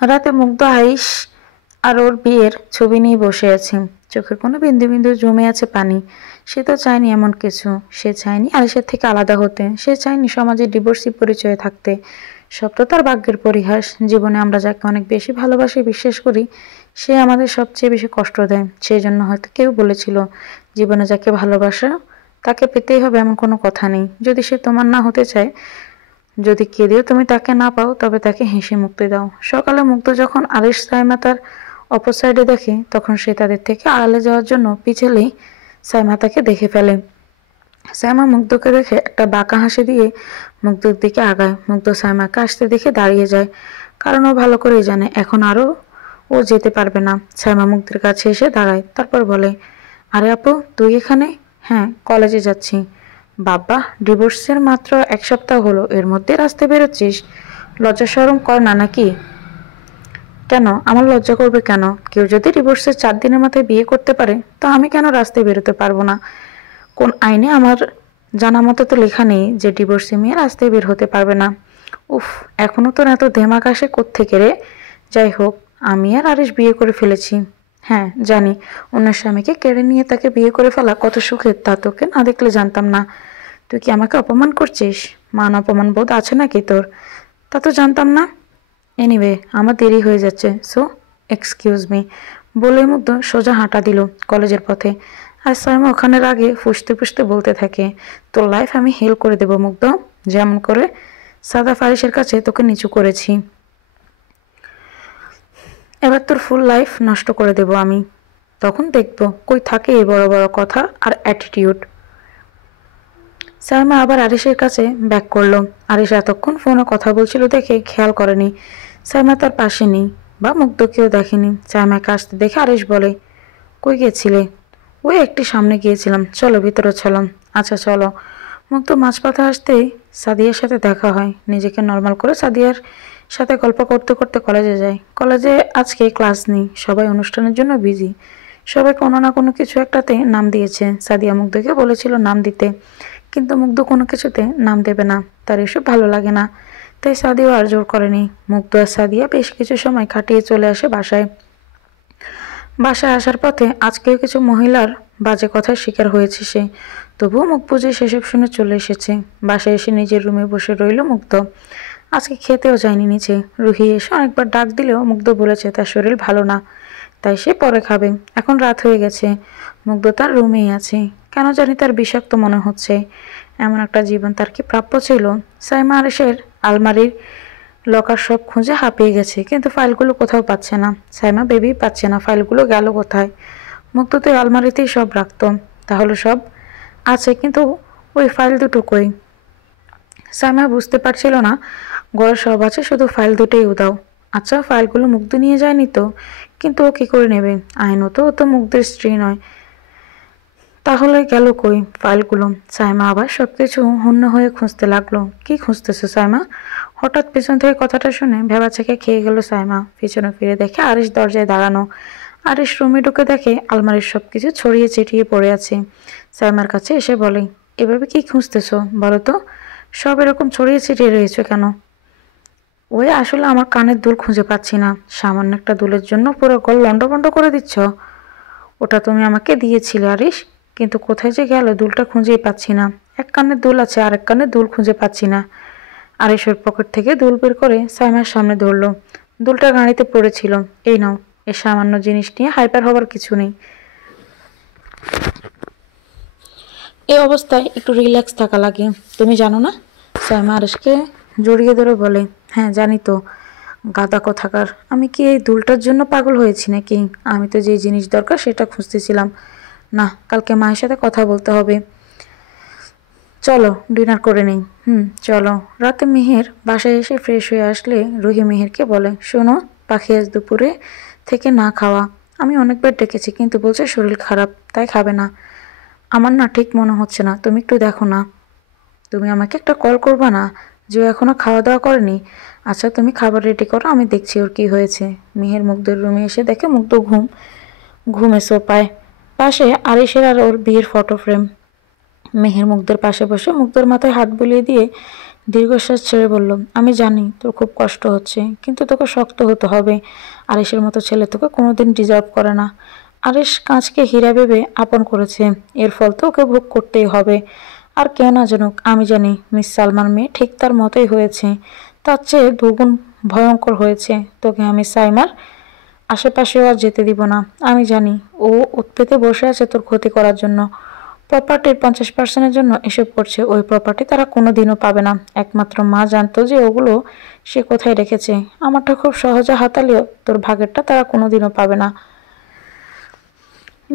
রাতে মুগ্ধ আইস আর ওর বিয়ের ছবি নিয়ে বসে আছে। চোখের কোনো বিন্দু বিন্দু জমে আছে পানি। সে তো চায়নি এমন কিছু। সে চায়নি আরিসের থেকে আলাদা হতে। সে চায়নি সমাজে ডিভোর্সি পরিচয়ে থাকতে। সব তো তার ভাগ্যের পরিহাস। জীবনে আমরা যাকে অনেক বেশি ভালোবাসি, বিশ্বাস করি, সে আমাদের সবচেয়ে বেশি কষ্ট দেয়। সেই জন্য হয়তো কেউ বলেছিল, জীবনে যাকে ভালোবাসা তাকে পেতেই হবে এমন কোনো কথা নেই। যদি সে তোমার না হতে চায়, যদি কেঁদেও তুমি তাকে না পাও, তবে তাকে হেসে মুক্তি দাও। সকালে মুগ্ধ যখন আরিশ সাইমা তার অপর সাইডে দেখে, তখন সে তাদের থেকে আড়ালে যাওয়ার জন্য পিছলেই সাইমা তাকে দেখে ফেলে। সাইমা মুগ্ধকে দেখে একটা বাঁকা হাসি দিয়ে মুগ্ধর দিকে আগায়। মুগ্ধ সাইমাকে আসতে দেখে দাঁড়িয়ে যায়, কারণ ও ভালো করেই জানে এখন আরও ও যেতে পারবে না। সাইমা মুগ্ধের কাছে এসে দাঁড়ায়, তারপর বলে, আরে আপু, তুই এখানে? হ্যাঁ, কলেজে যাচ্ছি। বাবা, ডিভোর্সের মাত্র 1 সপ্তাহ হলো, এর মধ্যে রাস্তায় বেরোচ্ছিস? লজ্জা শরম কর না নাকি? কেন আমার লজ্জা করবে কেন? কেউ যদি ডিভোর্সের 4 দিনের মাথায় বিয়ে করতে পারে, তো আমি কেন রাস্তায় বেরোতে পারবো না? কোন আইনে আমার জানা মতো তো লেখা নেই যে ডিভোর্সি মেয়ে রাস্তায় বের হতে পারবে না। উফ, এখনো তোর এত দেমাক আসে কোত্থেকে রে? যাই হোক, আমি আর আরিশ বিয়ে করে ফেলেছি। হ্যাঁ জানি, অন্য স্বামীকে কেড়ে নিয়ে তাকে বিয়ে করে ফেলা কত সুখের, তা তোকে না দেখলে জানতাম না। তুই কি আমাকে অপমান করছিস? মান অপমান বোধ আছে নাকি তোর? তা তো জানতাম না। এনিওয়ে, আমার দেরি হয়ে যাচ্ছে, সো এক্সকিউজ মি। বলে মুগ্ধ সোজা হাঁটা দিল কলেজের পথে। আর সাইমা ওখানের আগে ফুসতে ফুসতে বলতে থাকে, তোর লাইফ আমি হেল করে দেবো মুগ্ধ, যেমন করে সাদা ফারিসের কাছে তোকে নিচু করেছি, এবার তোর ফুল লাইফ নষ্ট করে দেব আমি। তখন দেখবো কই থাকে এই বড় বড় কথা আর অ্যাটিটিউড। সাইমা আবার আরিশের কাছে ব্যাক করলো। আরিশ এতক্ষণ ফোনে কথা বলছিল দেখে খেয়াল করেনি সাইমা তার পাশে নেই, বা মুগ্ধকেও দেখেনি। সাইমাকে আসতে দেখে আরিশ বলে, কই গেছিলে? ওই একটু সামনে গিয়েছিলাম, চলো ভিতরে চলো। আচ্ছা চলো। মুগ্ধ মাঝপথে আসতেই সাদিয়ার সাথে দেখা হয়। নিজেকে নর্মাল করে সাদিয়ার সাথে গল্প করতে করতে কলেজে যায়। কলেজে আজকে ক্লাস নেই, সবাই অনুষ্ঠানের জন্য বিজি। সবাই কোনো না কোনো কিছু একটাতে নাম দিয়েছে। সাদিয়া মুগ্ধকে বলেছিল নাম দিতে, কিন্তু মুগ্ধ কোনো কিছুতে নাম দেবে না, তার এসব ভালো লাগে না। তাই সাদিয়াও আর জোর করেনি। মুগ্ধ আর সাদিয়া বেশ কিছু সময় কাটিয়ে চলে আসে বাসায়। বাসায় আসার পথে আজকেও কিছু মহিলার বাজে কথার শিকার হয়েছে সে, তবুও মুখ বুঝে সেসব শুনে চলে এসেছে। বাসায় এসে নিজের রুমে বসে রইল মুগ্ধ। আজকে খেতেও যায়নি নিচে। রুহি এসে অনেকবার ডাক দিলেও মুগ্ধ বলেছে তার শরীর ভালো না, তাই সে পরে খাবে। এখন রাত হয়ে গেছে, মুগ্ধ তার রুমেই আছে। কেন জানি তার বিষাক্ত মনে হচ্ছে। এমন একটা জীবন তার কি প্রাপ্য ছিল? সাইমা আরিশের আলমারির লকার সব খুঁজে হাঁপিয়ে গেছে, কিন্তু ফাইলগুলো কোথাও পাচ্ছে না। সাইমা বেবি পাচ্ছে না, ফাইলগুলো গেল কোথায়? মুগ্ধ তো আলমারিতেই সব রাখতো, তাহলে সব আছে, কিন্তু ওই ফাইল দুটো কই? সাইমা বুঝতে পারছিল না। ঘরে সব আছে, শুধু ফাইল দুটোই উধাও। আচ্ছা, ফাইলগুলো মুগ্ধ নিয়ে যায়নি তো? কিন্তু ও কি করে নেবে? আইনত ও তো মুগ্ধের স্ত্রী নয়, তাহলে গেল কই ফাইলগুলো? সাইমা আবার সবকিছু হন্য হয়ে খুঁজতে লাগলো। কি খুঁজতেছো সাইমা? হঠাৎ পিছন থেকে কথাটা শুনে ভেবাচাকে খেয়ে গেল সাইমা। পিছনে ফিরে দেখে আরিশ দরজায় দাঁড়ানো। আরিশ রুমে ঢুকে দেখে আলমারির সবকিছু ছড়িয়ে ছিটিয়ে পড়ে আছে। সাইমার কাছে এসে বলে, এভাবে কি খুঁজতেছো বলো তো? সব এরকম ছড়িয়ে ছিটিয়ে রয়েছে কেন? ওই আসলে আমার কানের দুল খুঁজে পাচ্ছি না। সামান্য একটা দুলের জন্য পুরো গল লন্ডভন্ড করে দিচ্ছ? ওটা তুমি আমাকে দিয়েছিলে আরিশ, কিন্তু কোথায় যে গেল দুলটা খুঁজেই পাচ্ছি না। এক কানের দুল আছে, আরেক কানের দুল খুঁজে পাচ্ছি না। আরিশের পকেট থেকে দুল বের করে সাইমার সামনে ধরলো। দুলটা গাড়িতে পড়েছিল, এই নাও। এই সামান্য জিনিস নিয়ে হাইপার হবার কিছু নেই। এই অবস্থায় একটু রিল্যাক্স থাকা লাগে, তুমি জানো না? সাইমা আরিশকে জড়িয়ে ধরে বলে, হ্যাঁ জানি তো। গাদা কোথাকার, আমি কি এই দুলটার জন্য পাগল হয়েছি নাকি? আমি তো যে জিনিস দরকার সেটা খুঁজতেছিলাম। না, কালকে মায়ের সাথে কথা বলতে হবে। চলো ডিনার করে নেই। চলো। রাতে মেহের বাসায় এসে ফ্রেশ হয়ে আসলে রুহি মেহেরকে বলে, শোনো, পাখি আজ দুপুরে থেকে না খাওয়া। আমি অনেকবার ডেকেছি, কিন্তু বলছে শরীর খারাপ, তাই খাবে না। আমার না ঠিক মনে হচ্ছে না, তুমি একটু দেখো না। তুমি আমাকে একটা কল করবা না যে ও এখনো খাওয়া দাওয়া করেনি? আচ্ছা তুমি খাবার রেডি করো, আমি দেখছি ওর কি হয়েছে। মেহের মুগ্ধের রুমে এসে দেখে মুগ্ধ ঘুমে সোফায়। পাশে আরিশের আর ওর বিয়ের ফটো ফ্রেম। মেহের মুগ্ধের পাশে বসে মুগ্ধর মাথায় হাত বুলিয়ে দিয়ে দীর্ঘশ্বাস ছেড়ে বলল, আমি জানি তোর খুব কষ্ট হচ্ছে, কিন্তু তোকে শক্ত হতে হবে। আরিশের মতো ছেলে তোকে কোনোদিন ডিজার্ভ করে না। আরিশ কাঁচকে হীরা ভেবে আপন করেছে, এর ফল তো ওকে ভোগ করতেই হবে। আর কেউ না জানুক, আমি জানি মিস সালমার মেয়ে ঠিক তার মতোই হয়েছে, তার চেয়ে দুগুণ ভয়ঙ্কর হয়েছে। তোকে আমি সাইমার আশেপাশেও আর যেতে দিব না। আমি জানি ও ওত পেতে বসে আছে তোর ক্ষতি করার জন্য। প্রপার্টির 50%-এর জন্য এসব করছে। ওই প্রপার্টি তারা কোনোদিনও পাবে না। একমাত্র মা জানতো যে ওগুলো সে কোথায় রেখেছে। আমারটা খুব সহজে হাতালেও তোর ভাগেরটা তারা কোনোদিনও পাবে না।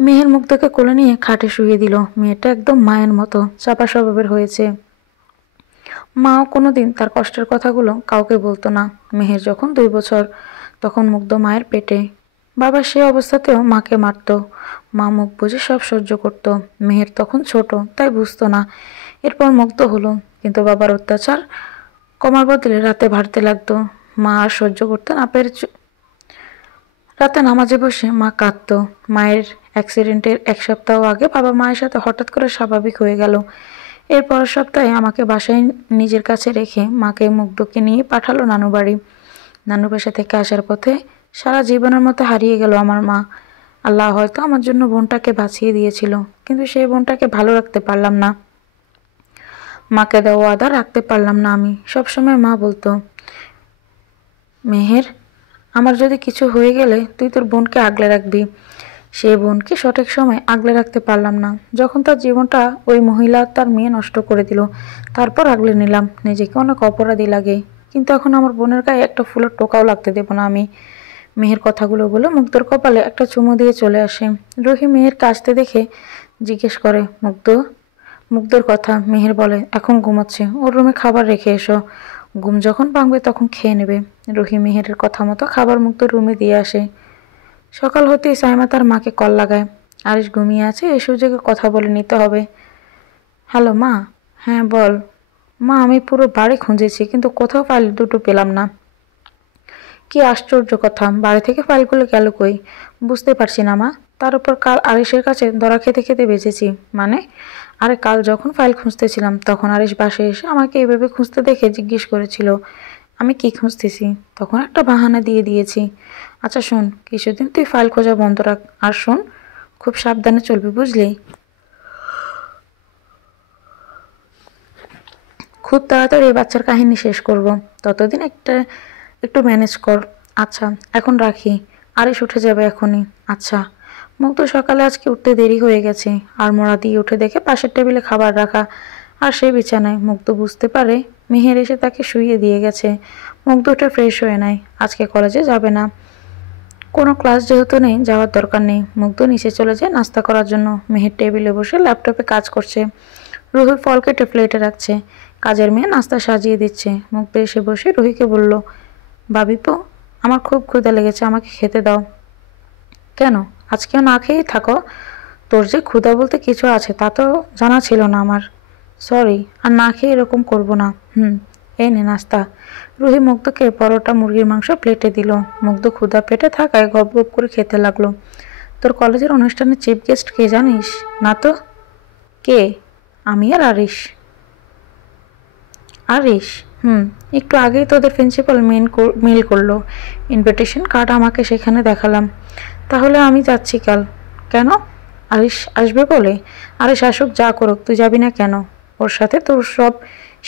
মেহের মুগ্ধকে কোলে নিয়ে খাটে শুইয়ে দিল। মেয়েটা একদম মায়ের মতো চাপা স্বভাবের হয়েছে। মাও কোনোদিন তার কষ্টের কথাগুলো কাউকে বলতো না। মেহের যখন 2 বছর, তখন মুগ্ধ মায়ের পেটে। বাবা সে অবস্থাতেও মাকে মারত। মা মুখ বুজে সব সহ্য করত। মেহের তখন ছোট, তাই বুঝতো না। এরপর মুগ্ধ হলো, কিন্তু বাবার অত্যাচার কমার বদলে রাতে বাড়তে লাগতো। মা আর সহ্য করতে না পেরে রাতে নামাজে বসে মা কাঁদত। মায়ের অ্যাক্সিডেন্টের 1 সপ্তাহ আগে বাবা মায়ের সাথে হঠাৎ করে স্বাভাবিক হয়ে গেল। এর পরের সপ্তাহে আমাকে বাসায় নিজের কাছে রেখে মাকে মুগ্ধকে নিয়ে পাঠালো নানু বাড়ি। নানু বাসা থেকে আসার পথে সারা জীবনের মতো হারিয়ে গেল আমার মা। আল্লাহ হয়তো আমার জন্য বোনটাকে বাঁচিয়ে দিয়েছিল, কিন্তু সেই বোনটাকে ভালো রাখতে পারলাম না। মাকে দেওয়া ওয়াদা রাখতে পারলাম না আমি। সবসময় মা বলতো, মেহের, আমার যদি কিছু হয়ে গেলে তুই তোর বোনকে আগলে রাখবি। সেই বোনকে সঠিক সময় আগলে রাখতে পারলাম না। যখন তার জীবনটা ওই মহিলা তার মেয়ে নষ্ট করে দিল, তারপর আগলে নিলাম। নিজেকে অনেক অপরাধী লাগে, কিন্তু এখন আমার বোনের গায়ে একটা ফুলের টোকাও লাগতে দেব না আমি। মেহের কথাগুলো বলে মুগ্ধর কপালে একটা চুমু দিয়ে চলে আসে। রুহি মেহের কাছতে দেখে জিজ্ঞেস করে, মুগ্ধর কথা। মেহের বলে, এখন ঘুমাচ্ছে, ওর রুমে খাবার রেখে এসো, ঘুম যখন ভাঙবে তখন খেয়ে নেবে। রুহি মেহেরের কথা মতো খাবার মুগ্ধর রুমে দিয়ে আসে। সকাল হতেই সাইমা তার মাকে কল লাগায়। আরিশ ঘুমিয়ে আছে, এই সুযোগে কথা বলে নিতে হবে। হ্যালো মা। হ্যাঁ বল। মা, আমি পুরো বাড়ি খুঁজেছি, কিন্তু কোথাও ফাইল দুটো পেলাম না। কি আশ্চর্য কথা, বাড়ি থেকে ফাইলগুলো গেল কই? বুঝতে পারছি না মা। তার উপর কাল আরিশের কাছে ধরা খেতে খেতে বেঁচেছি। মানে? আরে কাল যখন ফাইল খুঁজতেছিলাম, তখন আরিশ বাসায় এসে আমাকে এইভাবে খুঁজতে দেখে জিজ্ঞেস করেছিল আমি কি খুঁজতেছি। তখন একটা বাহানা দিয়ে দিয়েছি। আচ্ছা শোন, কিছুদিন তুই ফাইল খোঁজা বন্ধ রাখ, আর শোন, খুব সাবধানে চলবি, বুঝলি? খুব তাড়াতাড়ি এই বাচ্চার কাহিনী শেষ করব, ততদিন একটু ম্যানেজ কর। আচ্ছা এখন রাখি, আরিশ উঠে যাবে এখনই। আচ্ছা। মুগ্ধ সকালে আজকে উঠতে দেরি হয়ে গেছে। আর মোড়া দিয়ে উঠে দেখে পাশের টেবিলে খাবার রাখা, আর সে বিছানায়। মুগ্ধ বুঝতে পারে মেহের এসে তাকে শুইয়ে দিয়ে গেছে। মুগ্ধ উঠে ফ্রেশ হয়ে নেয়। আজকে কলেজে যাবে না, কোনো ক্লাস যেহেতু নেই, যাওয়ার দরকার নেই। মুগ্ধ নিচে চলে যায় নাস্তা করার জন্য। মেহের টেবিলে বসে ল্যাপটপে কাজ করছে। রুহি ফল কেটে প্লেটে রাখছে। কাজের মেয়ে নাস্তা সাজিয়ে দিচ্ছে। মুগ্ধ এসে বসে রুহিকে বলল, ভাবিপো, আমার খুব ক্ষুধা লেগেছে, আমাকে খেতে দাও। কেন, আজকেও না খেয়েই থাকো? তোর যে ক্ষুধা বলতে কিছু আছে তা তো জানা ছিল না আমার। সরি, আর না খেয়ে এরকম করব না। এই নে নাস্তা। রুহি মুগ্ধকে পরোটা মুরগির মাংস প্লেটে দিল। মুগ্ধ ক্ষুধা পেটে থাকায় গপ গপ করে খেতে লাগলো। তোর কলেজের অনুষ্ঠানে চিফ গেস্ট কে জানিস? না তো। কে? আমি আর আরিশ। আরিশ? একটু আগেই তোদের প্রিন্সিপাল মেল করলো, ইনভিটেশন কার্ড আমাকে সেখানে দেখালাম। তাহলে আমি যাচ্ছি কাল। কেন? আরিশ আসবে বলে? আরিশ আসুক যা করুক, তুই যাবি না কেন? ওর সাথে তোর সব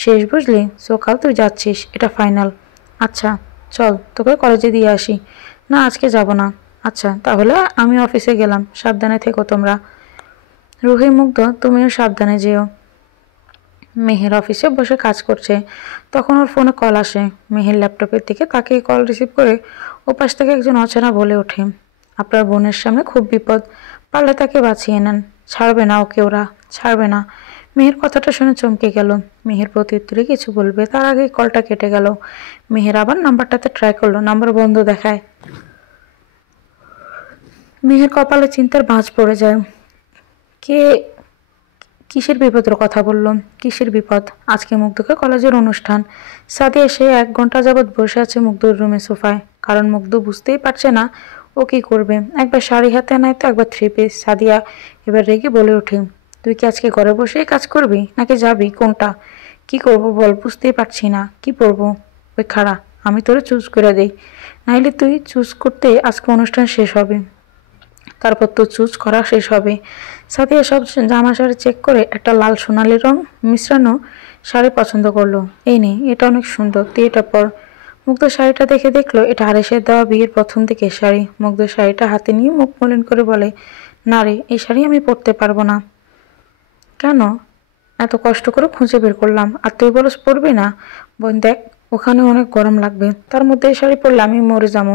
শেষ, বুঝলি? সো কাল তুই যাচ্ছিস, এটা ফাইনাল। আচ্ছা চল, তোকে কলেজে দিয়ে আসি। না, আজকে যাব না। আচ্ছা তাহলে আমি অফিসে গেলাম, সাবধানে থেকো তোমরা। রুহি মুগ্ধ, তুমিও সাবধানে যেও। মেহের অফিসে বসে কাজ করছে। তখন ওর ফোনে কল আসে। মেহের ল্যাপটপের দিকে তাকিয়ে কল রিসিভ করে ওপাশ থেকে একজন অচেনা বলে ওঠে, আপনার বোনের সামনে খুব বিপদ, পারলে তাকে বাঁচিয়ে নেন। ছাড়বে না ওকে, ওরা ছাড়বে না। মেহের কথাটা শুনে চমকে গেল। মেহের প্রত্যুত্তরে কিছু বলবে তার আগে কলটা কেটে গেল। মেহের আবার নাম্বারটাতে ট্রাই করলো, নাম্বার বন্ধ দেখায়। মেহের কপালে চিন্তার ভাঁজ পড়ে যায়। কে, কিসের বিপদের কথা বলল? কিসের বিপদ? আজকে মুগ্ধকে কলেজের অনুষ্ঠান। সাদিয়া সে 1 ঘন্টা যাবৎ বসে আছে মুগ্ধর রুমে সোফায়, কারণ মুগ্ধ বুঝতেই পারছে না ও কি করবে। একবার শাড়ি হাতে নেয় তো একবার 3 পিস। সাদিয়া এবার রেগে বলে ওঠে, তুই কি আজকে ঘরে বসেই কাজ করবি নাকি যাবি, কোনটা? কি করব বল, বুঝতেই পারছি না কি পরবো। ওই খাড়া, আমি তোরে চুজ করে দেই, নাইলে তুই চুজ করতে আজকে অনুষ্ঠান শেষ হবে, তারপর তো চুজ করা শেষ হবে। সাথিয়া সব জামা শাড়ি চেক করে একটা লাল সোনালি রং মিশ্রানো শাড়ি পছন্দ করলো। এই নে, এটা অনেক সুন্দর, তুই এটা পর। মুগ্ধ শাড়িটা দেখে দেখলো এটা আরেসের দেওয়া বিয়ের প্রথম দিকের শাড়ি। মুগ্ধ শাড়িটা হাতে নিয়ে মুখ মলিন করে বলে, না রে, এই শাড়ি আমি পরতে পারবো না। কেন? এত কষ্ট করে খুঁজে বের করলাম, আর তুই বলস পরবি না? বোন দেখ, ওখানে অনেক গরম লাগবে, তার মধ্যে এই শাড়ি পরলে আমি মরে যাবো।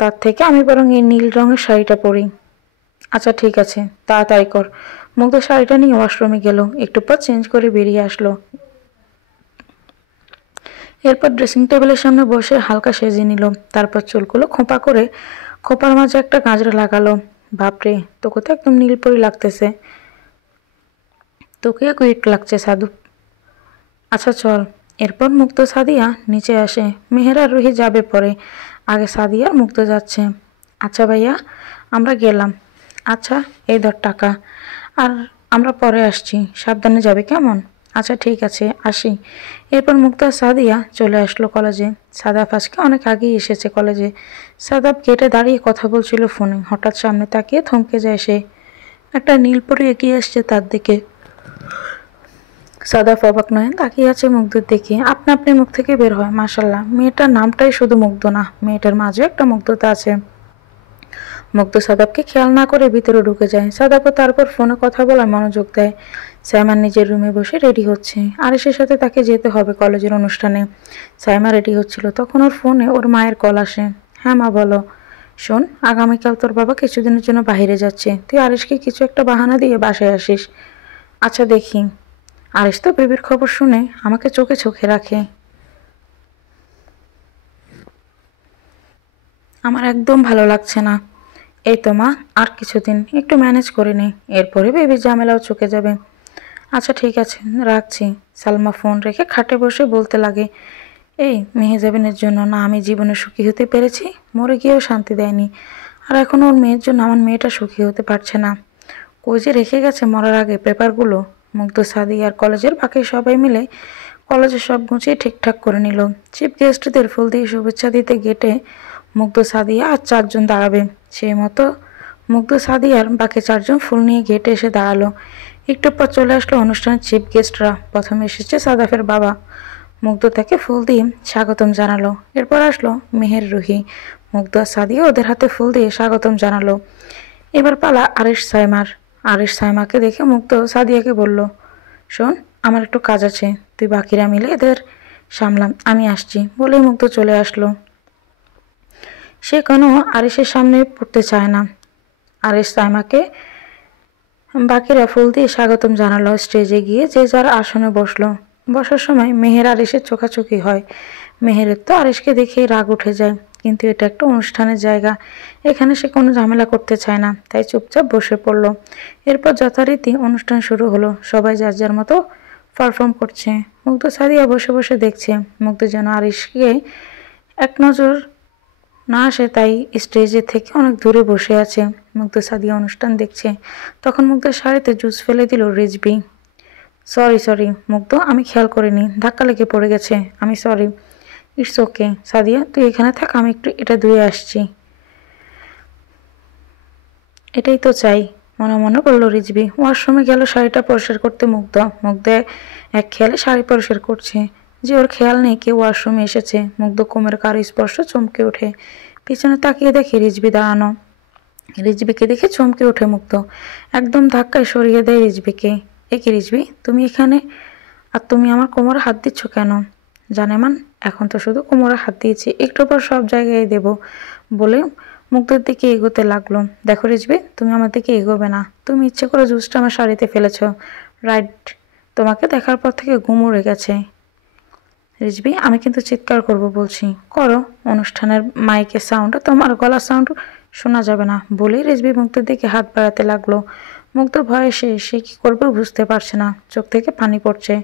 তার থেকে আমি বরং এই নীল রঙের শাড়িটা পরি। আচ্ছা ঠিক আছে, তাড়াতাড়ি কর। মুগ্ধ শাড়িটা নিয়ে ওয়াশরুমে গেল, একটু পর চেঞ্জ করে বেরিয়ে আসলো। এরপর ড্রেসিং টেবিলের সামনে বসে হালকা সেজে নিল, তারপর চুলগুলো খোঁপা করে খোপার মাঝে একটা গাজরা লাগালো। বাপরে, তোকে তো একদম নীলপরি লাগতেছে। তোকে কুইট লাগছে সাধু। আচ্ছা চল। এরপর মুক্ত সাদিয়া নিচে আসে, মেহের আর রুহি যাবে পরে, আগে সাদিয়া আর মুক্ত যাচ্ছে। আচ্ছা ভাইয়া, আমরা গেলাম। আচ্ছা, এই ধর টাকা, আর আমরা পরে আসছি, সাবধানে যাবে কেমন? আচ্ছা ঠিক আছে, আসি। এরপর মুক্তা সাদিয়া চলে আসলো কলেজে। সাদাব আজকে অনেক আগেই এসেছে কলেজে। সাদাব গেটে দাঁড়িয়ে কথা বলছিল ফোনে, হঠাৎ সামনে তাকিয়ে থমকে যায় সে। একটা নীলপরি এগিয়ে আসছে তার দিকে। সাদাব অবাক নয় তাকিয়ে আছে মুগ্ধর দিকে, আপনা আপনি মুখ থেকে বের হয়, মাশাল্লাহ, মেয়েটার নামটাই শুধু মুগ্ধ না, মেয়েটার মাঝেও একটা মুগ্ধতা আছে। মুগ্ধ সাদাবকে খেয়াল না করে ভিতরে ঢুকে যায়। সাদাবও তারপর ফোনে কথা বলার মনোযোগ দেয়। সাইমা নিজের রুমে বসে রেডি হচ্ছে, আরিসের সাথে তাকে যেতে হবে কলেজের অনুষ্ঠানে। সাইমা রেডি হচ্ছিল, তখন ওর ফোনে ওর মায়ের কল আসে। হ্যাঁ মা বলো। শোন, আগামীকাল তোর বাবা কিছুদিনের জন্য বাইরে যাচ্ছে, তুই আরিসকে কিছু একটা বাহানা দিয়ে বাসায় আসিস। আচ্ছা দেখি। আরিস তো বেবির খবর শুনে আমাকে চোখে চোখে রাখে, আমার একদম ভালো লাগছে না। এই তো মা, আর কিছুদিন একটু ম্যানেজ করে নে, এরপরে বেবির ঝামেলাও চুকে যাবে। আচ্ছা ঠিক আছে, রাখছি। সালমা ফোন রেখে খাটে বসে বলতে লাগে, এই মেহেজাবিনের জন্য না আমি জীবনে সুখী হতে পেরেছি, মরে গিয়েও শান্তি দেয়নি, আর এখন ওর মেয়ের জন্য আমার মেয়েটা সুখী হতে পারছে না। কই যে রেখে গেছে মরার আগে পেপারগুলো। মুগ্ধ সাদি আর কলেজের বাকি সবাই মিলে কলেজে সব গুছিয়ে ঠিকঠাক করে নিল। চিফ গেস্টদের ফুল দিয়ে শুভেচ্ছা দিতে গেটে মুগ্ধ সাদিয়া আর চারজন দাঁড়াবে, সেই মতো মুগ্ধ সাদিয়ার বাকি চারজন ফুল নিয়ে গেটে এসে দাঁড়ালো। একটু পর চলে আসলো অনুষ্ঠানের চিফ গেস্টরা। প্রথমে এসেছে সাদাফের বাবা, মুগ্ধ তাকে ফুল দিয়ে স্বাগতম জানালো। এরপর আসলো মেহের, রুহি, মুগ্ধ আর সাদিয়া ওদের হাতে ফুল দিয়ে স্বাগতম জানালো। এবার পালা আরিশ সাইমার। আরিশ সাইমাকে দেখে মুগ্ধ সাদিয়াকে বলল, শোন, আমার একটু কাজ আছে, তুই বাকিরা মিলে এদের সামলাম, আমি আসছি বলেই মুগ্ধ চলে আসলো। সে কোনো আরিশের সামনে পড়তে চায় না। আরিশ সাইমাকে বাকিরা ফুল দিয়ে স্বাগতম জানালো। স্টেজে গিয়ে যে যার আসনে বসলো। বসার সময় মেহের আরিশের চোখাচোখি হয়। মেহেরের তো আরিশকে দেখেই রাগ উঠে যায়, কিন্তু এটা একটা অনুষ্ঠানের জায়গা, এখানে সে কোনো ঝামেলা করতে চায় না, তাই চুপচাপ বসে পড়ল। এরপর যথারীতি অনুষ্ঠান শুরু হলো, সবাই যার যার মতো পারফর্ম করছে। মুগ্ধ সাদিয়া বসে বসে দেখছে। মুগ্ধ যেন আরিশকে এক নজর না আসে তাই স্টেজে থেকে অনেক দূরে বসে আছে। মুগ্ধ সাদিয়া অনুষ্ঠান দেখছে, তখন মুগ্ধের শাড়িতে জুস ফেলে দিল রিজবি। সরি সরি মুগ্ধ, আমি খেয়াল করিনি, ধাক্কা লেগে পড়ে গেছে, আমি সরি। ইটস ওকে সাদিয়া, তুই এখানে থাক, আমি একটু এটা ধুয়ে আসছি। এটাই তো চাই, মনে মনে বলল রিজবি। ওয়াশরুমে গেল শাড়িটা পরিষ্কার করতে। মুগ্ধ এক খেয়ালে শাড়ি পরিষ্কার করছে, যে ওর খেয়াল নেই কেউ ওয়াশরুমে এসেছে। মুগ্ধ কোমর কারো স্পর্শ চমকে ওঠে, পিছনে তাকিয়ে দেখে রিজবি দাঁড়ানো। রিজবিকে দেখে চমকে ওঠে মুগ্ধ, একদম ধাক্কায় সরিয়ে দেয় রিজবিকে। এ কি রিজবি, তুমি এখানে, আর তুমি আমার কোমরে হাত দিচ্ছ কেন? জানেমান, এখন তো শুধু কোমরে হাত দিয়েছি, একটু পর সব জায়গায় দেব বলে মুগ্ধের দিকে এগোতে লাগলো। দেখো রিজবি, তুমি আমার দিকে এগোবে না, তুমি ইচ্ছে করে জুসটা আমার শাড়িতে ফেলেছ, রাইট? তোমাকে দেখার পর থেকে ঘুম উড়ে গেছে। রিজবি, আমি কিন্তু চিৎকার করব বলছি, করো, অনুষ্ঠানের মাইকের সাউন্ড তোমার গলার সাউন্ড শোনা যাবে না বলেই রিজবি মুগ্ধের দিকে হাত বাড়াতে লাগলো। মুগ্ধ ভয়ে সে কি করবে বুঝতে পারছে না, চোখ থেকে পানি পড়ছে।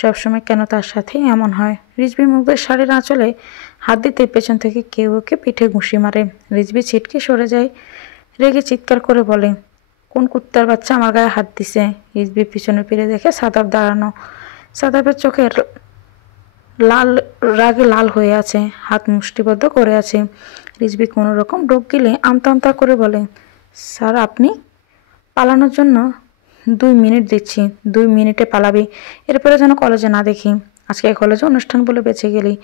সবসময় কেন তার সাথেই এমন হয়? রিজবি মুগ্ধের শাড়ির আঁচলে হাত দিতে পেছন থেকে কেউ ওকে পিঠে ঘুষি মারে। রিজবি ছিটকে সরে যায়, রেগে চিৎকার করে বলে, কোন কুত্তার বাচ্চা আমার গায়ে হাত দিছে? রিজবি পিছনে ফিরে দেখে সাদাব দাঁড়ানো। সাদাফের চোখের লাল রাগে লাল হয়ে আছে, হাত মুষ্টিবদ্ধ করে আছে। রিজভী কোনো রকম ডোক গিলে আমতা আমতা করে বলে, স্যার আপনি? পালানোর জন্য 2 মিনিট দিচ্ছি, 2 মিনিটে পালাবি, এরপরে যেন কলেজে না দেখি। আজকে কলেজে অনুষ্ঠান বলে বেঁচে গেলি।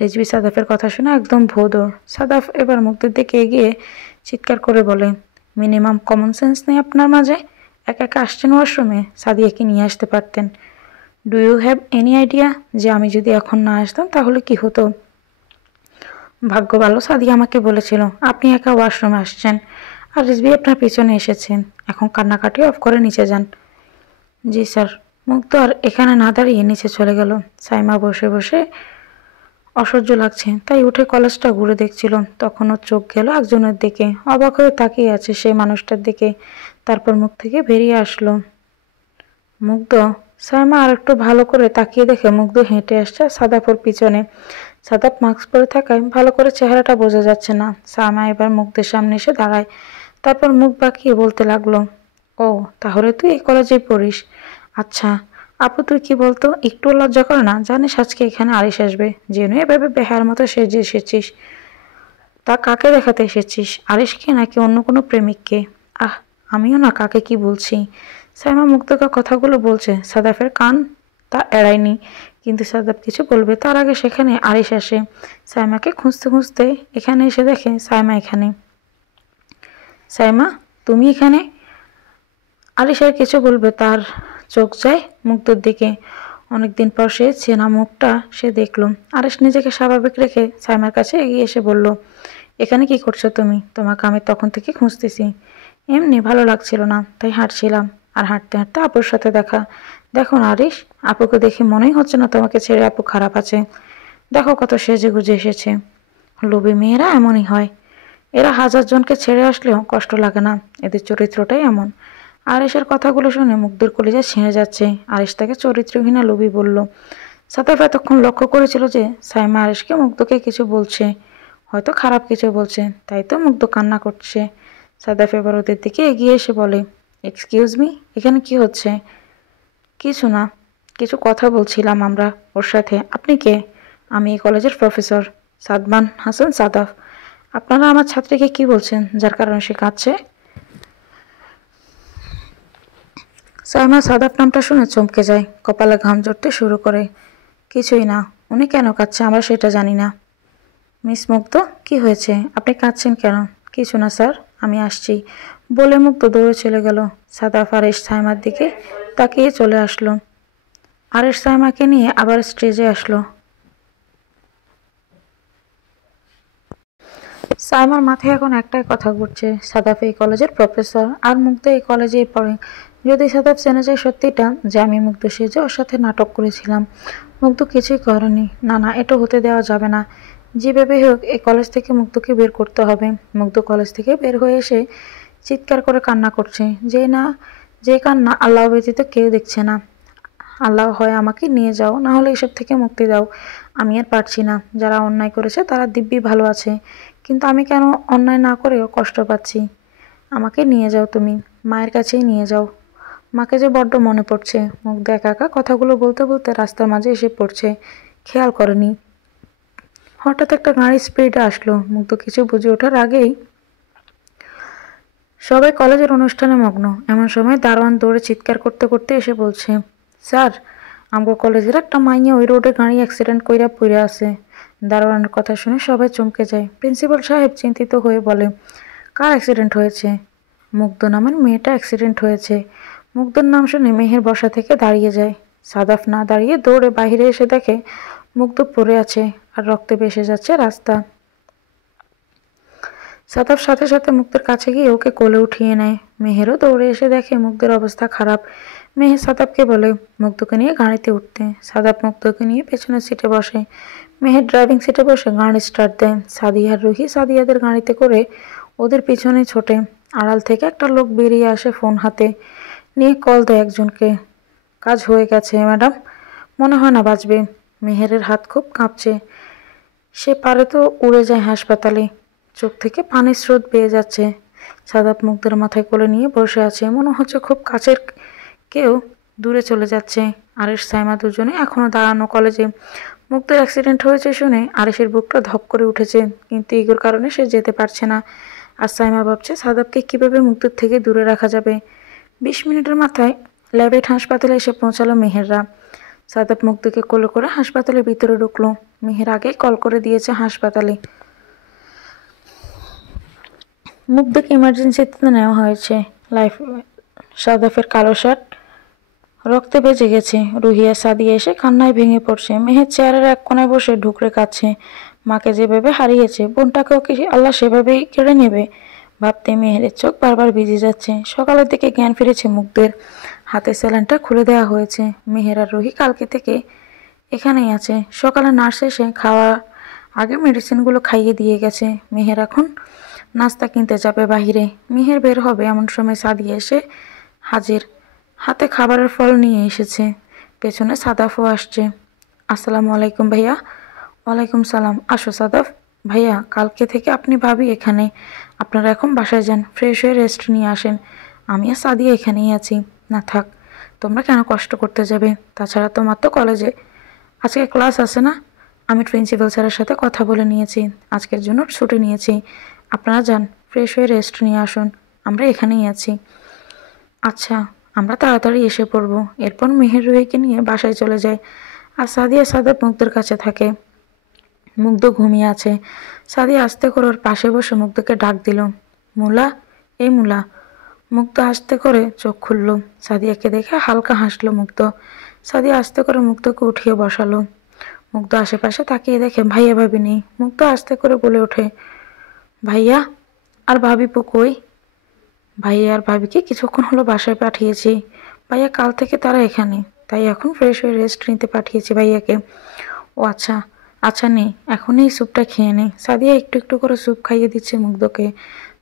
রিজভী সাদাফের কথা শুনে একদম ভোঁদড়। সাদাফ এবার মুগ্ধের দিকে এগিয়ে চিৎকার করে বলে, মিনিমাম কমন সেন্স নেই আপনার মাঝে? একা একা আসছেন ওয়াশরুমে, সাদিয়াকে নিয়ে আসতে পারতেন। Do you have any idea যে আমি যদি এখন না আসতাম তাহলে কি হতো? ভাগ্য ভালো সাদিয়া আমাকে বলেছিল আপনি একা ওয়াশরুমে আসছেন, আর রিজভী আপনার পিছনে এসেছেন। এখন কান্নাকাটি অফ করে নিচে যান। জি স্যার। মুগ্ধ আর এখানে না দাঁড়িয়ে নিচে চলে গেল। সাইমা বসে বসে অসহ্য লাগছে তাই উঠে কলেজটা ঘুরে দেখছিল। তখন ওর চোখ গেল একজনের দিকে, অবাক হয়ে তাকিয়ে আছে সেই মানুষটার দিকে। তারপর মুখ থেকে বেরিয়ে আসলো, মুগ্ধ। সাইমা আর একটু ভালো করে তাকিয়ে দেখে মুগ্ধ হেঁটে আসছে সাদাফের পিছনে। সাদাফ মাস্ক পরে থাকায় ভালো করে চেহারাটা বোঝা যাচ্ছে না। সাইমা এবার মুগ্ধের সামনে এসে দাঁড়ায়, তারপর মুখ বাঁকিয়ে বলতে লাগলো, ও তাহলে তুই এই কলেজেই পড়িস? আচ্ছা আপু, তুই কি বলতো, একটু লজ্জা করে না? জানিস আজকে এখানে আরিশ আসবে, জেনে এভাবে বেহার মতো সেজে এসেছিস। তা কাকে দেখাতে এসেছিস, আরিশকে নাকি অন্য কোনো প্রেমিককে? আহ, আমিও না কাকে কি বলছি। সাইমা মুগ্ধকে কথাগুলো বলছে, সাদাফের কান তা এড়ায়নি। কিন্তু সাদাফ কিছু বলবে তার আগে সেখানে আরিশ আসে। সাইমাকে খুঁজতে খুঁজতে এখানে এসে দেখে সাইমা এখানে। সাইমা, তুমি এখানে? আরিশ আর কিছু বলবে তার চোখ যায় মুগ্ধর দিকে। অনেকদিন পর সে চেনা মুখটা সে দেখল। আরিশ নিজেকে স্বাভাবিক রেখে সাইমার কাছে এগিয়ে এসে বলল, এখানে কি করছো তুমি? তোমাকে আমি তখন থেকে খুঁজতেছি। এমনি ভালো লাগছিল না তাই হাঁটছিলাম, আর হাঁটতে হাঁটতে আপুর সাথে দেখা। দেখো না আরিশ, আপুকে দেখে মনেই হচ্ছে না তোমাকে ছেড়ে আপু খারাপ আছে। দেখো কত সেজে গুজে এসেছে। লোভী মেয়েরা এমনই হয়, এরা 1000 জনকে ছেড়ে আসলেও কষ্ট লাগে না, এদের চরিত্রটাই এমন। আরিশের কথাগুলো শুনে মুগ্ধের কলিজা ছিঁড়ে যাচ্ছে। আরিশ তাকে চরিত্রহীনা লোভী বলল। সাদাফ এতক্ষণ লক্ষ্য করেছিল যে সাইমা আরিশকে মুগ্ধকে কিছু বলছে, হয়তো খারাপ কিছু বলছে, তাই তো মুগ্ধ কান্না করছে। সাদাফ এবার ওদের দিকে এগিয়ে এসে বলে, এক্সকিউজ মি, এখানে কি হচ্ছে? কিছু না, কিছু কথা বলছিলাম আমরা ওর সাথে। আপনি কে? আমি এই কলেজের প্রফেসর সাদমান হাসান সাদাফ। আপনারা আমার ছাত্রীকে কি বলছেন যার কারণে সে কাঁদছে? সাইমা সাদাফ নামটা শুনে চমকে যায়, কপালে ঘাম জড়তে শুরু করে। কিছুই না, উনি কেন কাঁদছে আমরা সেটা জানি না। মিস মুগ্ধ, কি হয়েছে, আপনি কাঁদছেন কেন? কিছু না স্যার, আমি আসছি বলে মুগ্ধ দৌড়ে চলে গেল। সাদাফ আরিশ সাইমার দিকে তাকিয়ে চলে আসলো। আরিশ সাইমাকে নিয়ে আবার স্টেজে আসলো। সাইমার মাথায় এখন একটাই কথা ঘুরছে, সাদাফ এই কলেজের প্রফেসর আর মুগ্ধ এই কলেজেই পড়ে। যদি সাদাফ জেনে যায় সত্যিটা যে আমি মুগ্ধ সেজে ওর সাথে নাটক করেছিলাম, মুগ্ধ কিছুই করেনি। না না, এটা হতে দেওয়া যাবে না। যেভাবে হোক এই কলেজ থেকে মুগ্ধকে বের করতে হবে। মুগ্ধ কলেজ থেকে বের হয়ে এসে চিৎকার করে কান্না করছে, যে কান্না আল্লাহ ব্যতীত কেউ দেখছে না। আল্লাহ, হয় আমাকে নিয়ে যাও, না হলে এসব থেকে মুক্তি দাও। আমি আর পারছি না। যারা অন্যায় করেছে তারা দিব্যি ভালো আছে, কিন্তু আমি কেন অন্যায় না করেও কষ্ট পাচ্ছি? আমাকে নিয়ে যাও, তুমি মায়ের কাছেই নিয়ে যাও। মাকে যে বড্ড মনে পড়ছে। মুগ্ধ একা একা কথাগুলো বলতে বলতে রাস্তার মাঝে এসে পড়ছে, খেয়াল করেনি। হঠাৎ একটা গাড়ি স্পিডে আসলো। মুগ্ধ কিছু বুঝে ওঠার আগেই সবাই কলেজের অনুষ্ঠানে মগ্ন। এমন সময় দারোয়ান দৌড়ে চিৎকার করতে করতে এসে বলছে, স্যার, আমগো কলেজের একটা মাইয়া ওই রোডে গাড়ি অ্যাক্সিডেন্ট কইরা পইরা আছে। দারোয়ানের কথা শুনে সবাই চমকে যায়। প্রিন্সিপাল সাহেব চিন্তিত হয়ে বলে, কার অ্যাক্সিডেন্ট হয়েছে? মুগ্ধ নামের মেয়েটা অ্যাক্সিডেন্ট হয়েছে। মুগ্ধর নাম শুনে মেহের বসা থেকে দাঁড়িয়ে যায়। সাদাফ না দাঁড়িয়ে দৌড়ে বাইরে এসে দেখে মুগ্ধ পড়ে আছে আর রক্তে ভেসে যাচ্ছে রাস্তা। সাদাফ সাথে সাথে মুগ্ধের কাছে গিয়ে ওকে কোলে উঠিয়ে নেয়। মেহেরও দৌড়ে এসে দেখে মুগ্ধের অবস্থা খারাপ। মেহের সাদাফকে বলে মুগ্ধকে নিয়ে গাড়িতে উঠতে। সাদাফ মুগ্ধকে নিয়ে পেছনের সিটে বসে। মেহের ড্রাইভিং সিটে বসে গাড়ি স্টার্ট দেয়। সাদিয়ার রুহি সাদিয়াদের গাড়িতে করে ওদের পিছনে ছোটে। আড়াল থেকে একটা লোক বেরিয়ে আসে ফোন হাতে নিয়ে, কল দেয় একজনকে। কাজ হয়ে গেছে ম্যাডাম, মনে হয় না বাঁচবে। মেহেরের হাত খুব কাঁপছে। সে পারে তো উড়ে যায় হাসপাতালে। চোখ থেকে পানির স্রোত বেয়ে যাচ্ছে। সাদাপ মুগ্ধের মাথায় কোলে নিয়ে বসে আছে, মনে হচ্ছে খুব কাছের কেউ দূরে চলে যাচ্ছে। আরিশ সাইমা দুজনে এখনও দাঁড়ানো কলেজে। মুক্তার অ্যাক্সিডেন্ট হয়েছে শুনে আরিশের বুকটা ধপ করে উঠেছে, কিন্তু ইগোর কারণে সে যেতে পারছে না। আর সাইমা ভাবছে সাদাবকে কীভাবে মুক্তার থেকে দূরে রাখা যাবে। 20 মিনিটের মাথায় ল্যাবেট হাসপাতালে এসে পৌঁছালো মেহেররা। সাদাব মুক্তাকে কোলে করে হাসপাতালের ভিতরে ঢুকলো। মেহের আগে কল করে দিয়েছে হাসপাতালে। মুগ্ধকে ইমার্জেন্সিতে নেওয়া হয়েছে। লাইফ সাদাফের কালো শার্ট রক্তে বেজে গেছে। রুহিয়া সাদিয়া এসে কান্নায় ভেঙে পড়ছে। মেহের চেয়ারের এক কোনায় বসে ঢুকরে কাঁদছে। মাকে যেভাবে হারিয়েছে, বোনটাকেও কি আল্লাহ সেভাবেই কেড়ে নেবে? ভাবতে মেহেরের চোখ বারবার ভিজে যাচ্ছে। সকালের দিকে জ্ঞান ফিরেছে মুগ্ধের। হাতে স্যালাইনটা খুলে দেওয়া হয়েছে। মেহের আর রুহি কালকে থেকে এখানেই আছে। সকালে নার্স এসে খাওয়ার আগে মেডিসিনগুলো খাইয়ে দিয়ে গেছে। মেহের এখন নাস্তা কিনতে যাবে বাহিরে। মেহের বের হবে এমন সময় সাদিয়া এসে হাজির। হাতে খাবারের ফল নিয়ে এসেছে। পেছনে সাদাফও আসছে। আসসালামু আলাইকুম ভাইয়া। ওয়ালাইকুম সালাম। আসো সাদাফ। ভাইয়া, কালকে থেকে আপনি ভাবি এখানে। আপনারা এখন বাসায় যান, ফ্রেশ হয়ে রেস্ট নিয়ে আসেন। আমি আর সাদিয়া এখানেই আছি। না থাক, তোমরা কেন কষ্ট করতে যাবে? তাছাড়া তোমার তো কলেজে আজকে ক্লাস আছে না? আমি প্রিন্সিপাল স্যারের সাথে কথা বলে নিয়েছি, আজকের জন্য ছুটি নিয়েছি। আপনারা যান, ফ্রেশ হয়ে রেস্ট নিয়ে আসুন। আমরা এখানেই আছি। আচ্ছা, আমরা তাড়াতাড়ি এসে পড়ব। এরপর মেহের রুহিকে নিয়ে বাসায় চলে যায়। আর সাদিয়া সাদাব মুগ্ধের কাছে থাকে। মুগ্ধ ঘুমিয়ে আছে। সাদিয়া আস্তে করে ওর পাশে বসে মুগ্ধকে ডাক দিল, মুলা, এই মুলা। মুগ্ধ আস্তে করে চোখ খুলল। সাদিয়াকে দেখে হালকা হাসলো মুগ্ধ। সাদিয়া আস্তে করে মুগ্ধকে উঠিয়ে বসালো। মুগ্ধ আশেপাশে তাকিয়ে দেখে ভাইয়া ভাবি নেই। মুগ্ধ আস্তে করে বলে ওঠে, ভাইয়া আর ভাবিপু কই? ভাইয়া আর ভাবিকে কিছুক্ষণ হলো বাসায় পাঠিয়েছি। ভাইয়া কাল থেকে তারা এখানে, তাই এখন ফ্রেশ হয়ে রেস্ট নিতে পাঠিয়েছি ভাইয়াকে। ও আচ্ছা, আচ্ছা নেই, এখনই স্যুপটা খেয়ে নেই। সাদিয়া একটু একটু করে স্যুপ খাইয়ে দিচ্ছে মুগ্ধকে।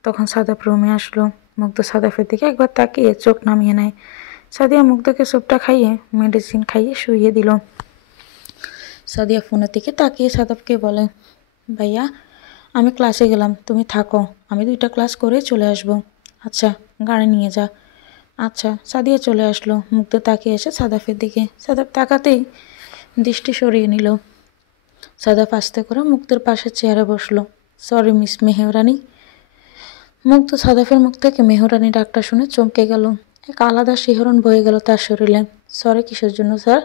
তখন সাদাফ রুমে আসলো। মুগ্ধ সাদাফের দিকে একবার তাকিয়ে চোখ নামিয়ে নেয়। সাদিয়া মুগ্ধকে স্যুপটা খাইয়ে মেডিসিন খাইয়ে শুইয়ে দিল। সাদিয়া ফোনের দিকে তাকিয়ে সাদাফকে বলে, ভাইয়া আমি ক্লাসে গেলাম, তুমি থাকো, আমি 2টা ক্লাস করে চলে আসবো। আচ্ছা, গাড়ি নিয়ে যা। আচ্ছা। সাদিয়া চলে আসলো। মুগ্ধ তাকিয়ে এসে সাদাফের দিকে। সাদাফ তাকাতেই দৃষ্টি সরিয়ে নিল। সাদাফ আস্তে করে মুগ্ধের পাশে চেয়ারে বসলো। Sorry miss Mehrani. মুগ্ধ সাদাফের মুখ থেকে মেহরানি ডাকটা শুনে চমকে গেল। এক আলাদা শিহরণ বয়ে গেল তার শরীরে। সরি কিসের জন্য স্যার?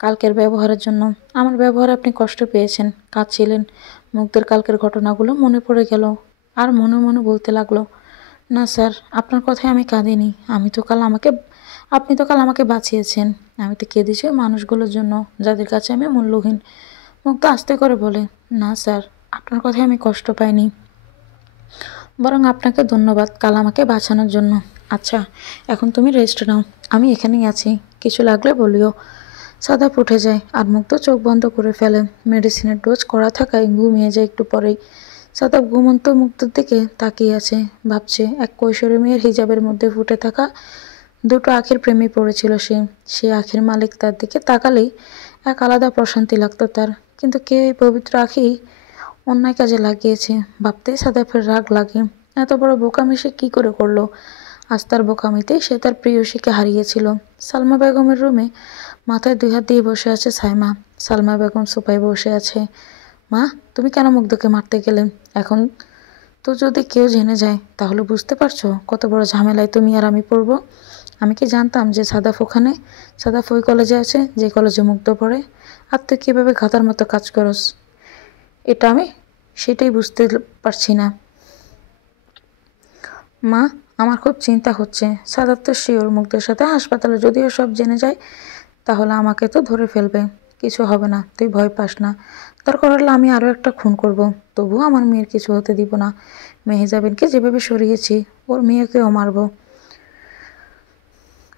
কালকের ব্যবহারের জন্য। আমার ব্যবহারে আপনি কষ্ট পেয়েছেন, কাঁদছিলেন। মুগ্ধের কালকের ঘটনাগুলো মনে পড়ে গেল। আর মনে মনে বলতে লাগলো, না স্যার, আপনার কথায় আমি কাঁদিনি। আপনি তো কাল আমাকে বাঁচিয়েছেন। আমি তো কেঁদেছি ওই মানুষগুলোর জন্য যাদের কাছে আমি মূল্যহীন। মুগ্ধ আস্তে করে বলে, না স্যার, আপনার কথায় আমি কষ্ট পাইনি, বরং আপনাকে ধন্যবাদ কাল আমাকে বাঁচানোর জন্য। আচ্ছা, এখন তুমি রেস্ট নাও, আমি এখানেই আছি, কিছু লাগলে বলিও। সাদাপ উঠে যায় আর মুগ্ধ চোখ বন্ধ করে ফেলে। মেডিসিনের ডোজ করা থাকায় ঘুমিয়ে যায় একটু পরেই। সাদাপ ঘুমন্ত মুগ্ধের দিকে তাকিয়ে আছে, ভাবছে এক কৈশোরী মেয়ের হিজাবের মধ্যে ফুটে থাকা 2টো আঁখের প্রেমে পড়েছিল সে। সে আঁখের মালিক তার দিকে তাকালেই এক আলাদা প্রশান্তি লাগতো তার। কিন্তু কেউ এই পবিত্র আঁখি অন্যায় কাজে লাগিয়েছে। ভাবতেই সাদাফের রাগ লাগে। এত বড় বোকামি সে কী করে করলো? আজ তার বোকামিতেই সে তার প্রিয়সীকে হারিয়েছিল। সালমা বেগমের রুমে মাথায় 2 হাত দিয়ে বসে আছে সাইমা। সালমা বেগম সোফায় বসে আছে। মা, তুমি কেন মুগ্ধকে মারতে গেলে? এখন তো যদি কেউ জেনে যায় তাহলে বুঝতে পারছো কত বড় ঝামেলায় তুমি আর আমি পড়বো। আমি কি জানতাম যে সাদাফ ওখানে? সাদাফ ওই কলেজে আছে যে কলেজে মুগ্ধ পড়ে। আর তুই কীভাবে ঘাতার মতো কাজ করস এটা আমি সেটাই বুঝতে পারছি না। মা, আমার খুব চিন্তা হচ্ছে। সাদাফ তো শিওর মুগ্ধের সাথে হাসপাতালে যদিও সব জেনে যায় তাহলে আমাকে তো ধরে ফেলবে। কিছু হবে না, তুই ভয় পাস না। দরকার হলে আমি আরও একটা খুন করব, তবুও আমার মেয়ের কিছু হতে দিব না। মেহেজাবিনকে যেভাবে সরিয়েছি ওর মেয়েকেও মারব।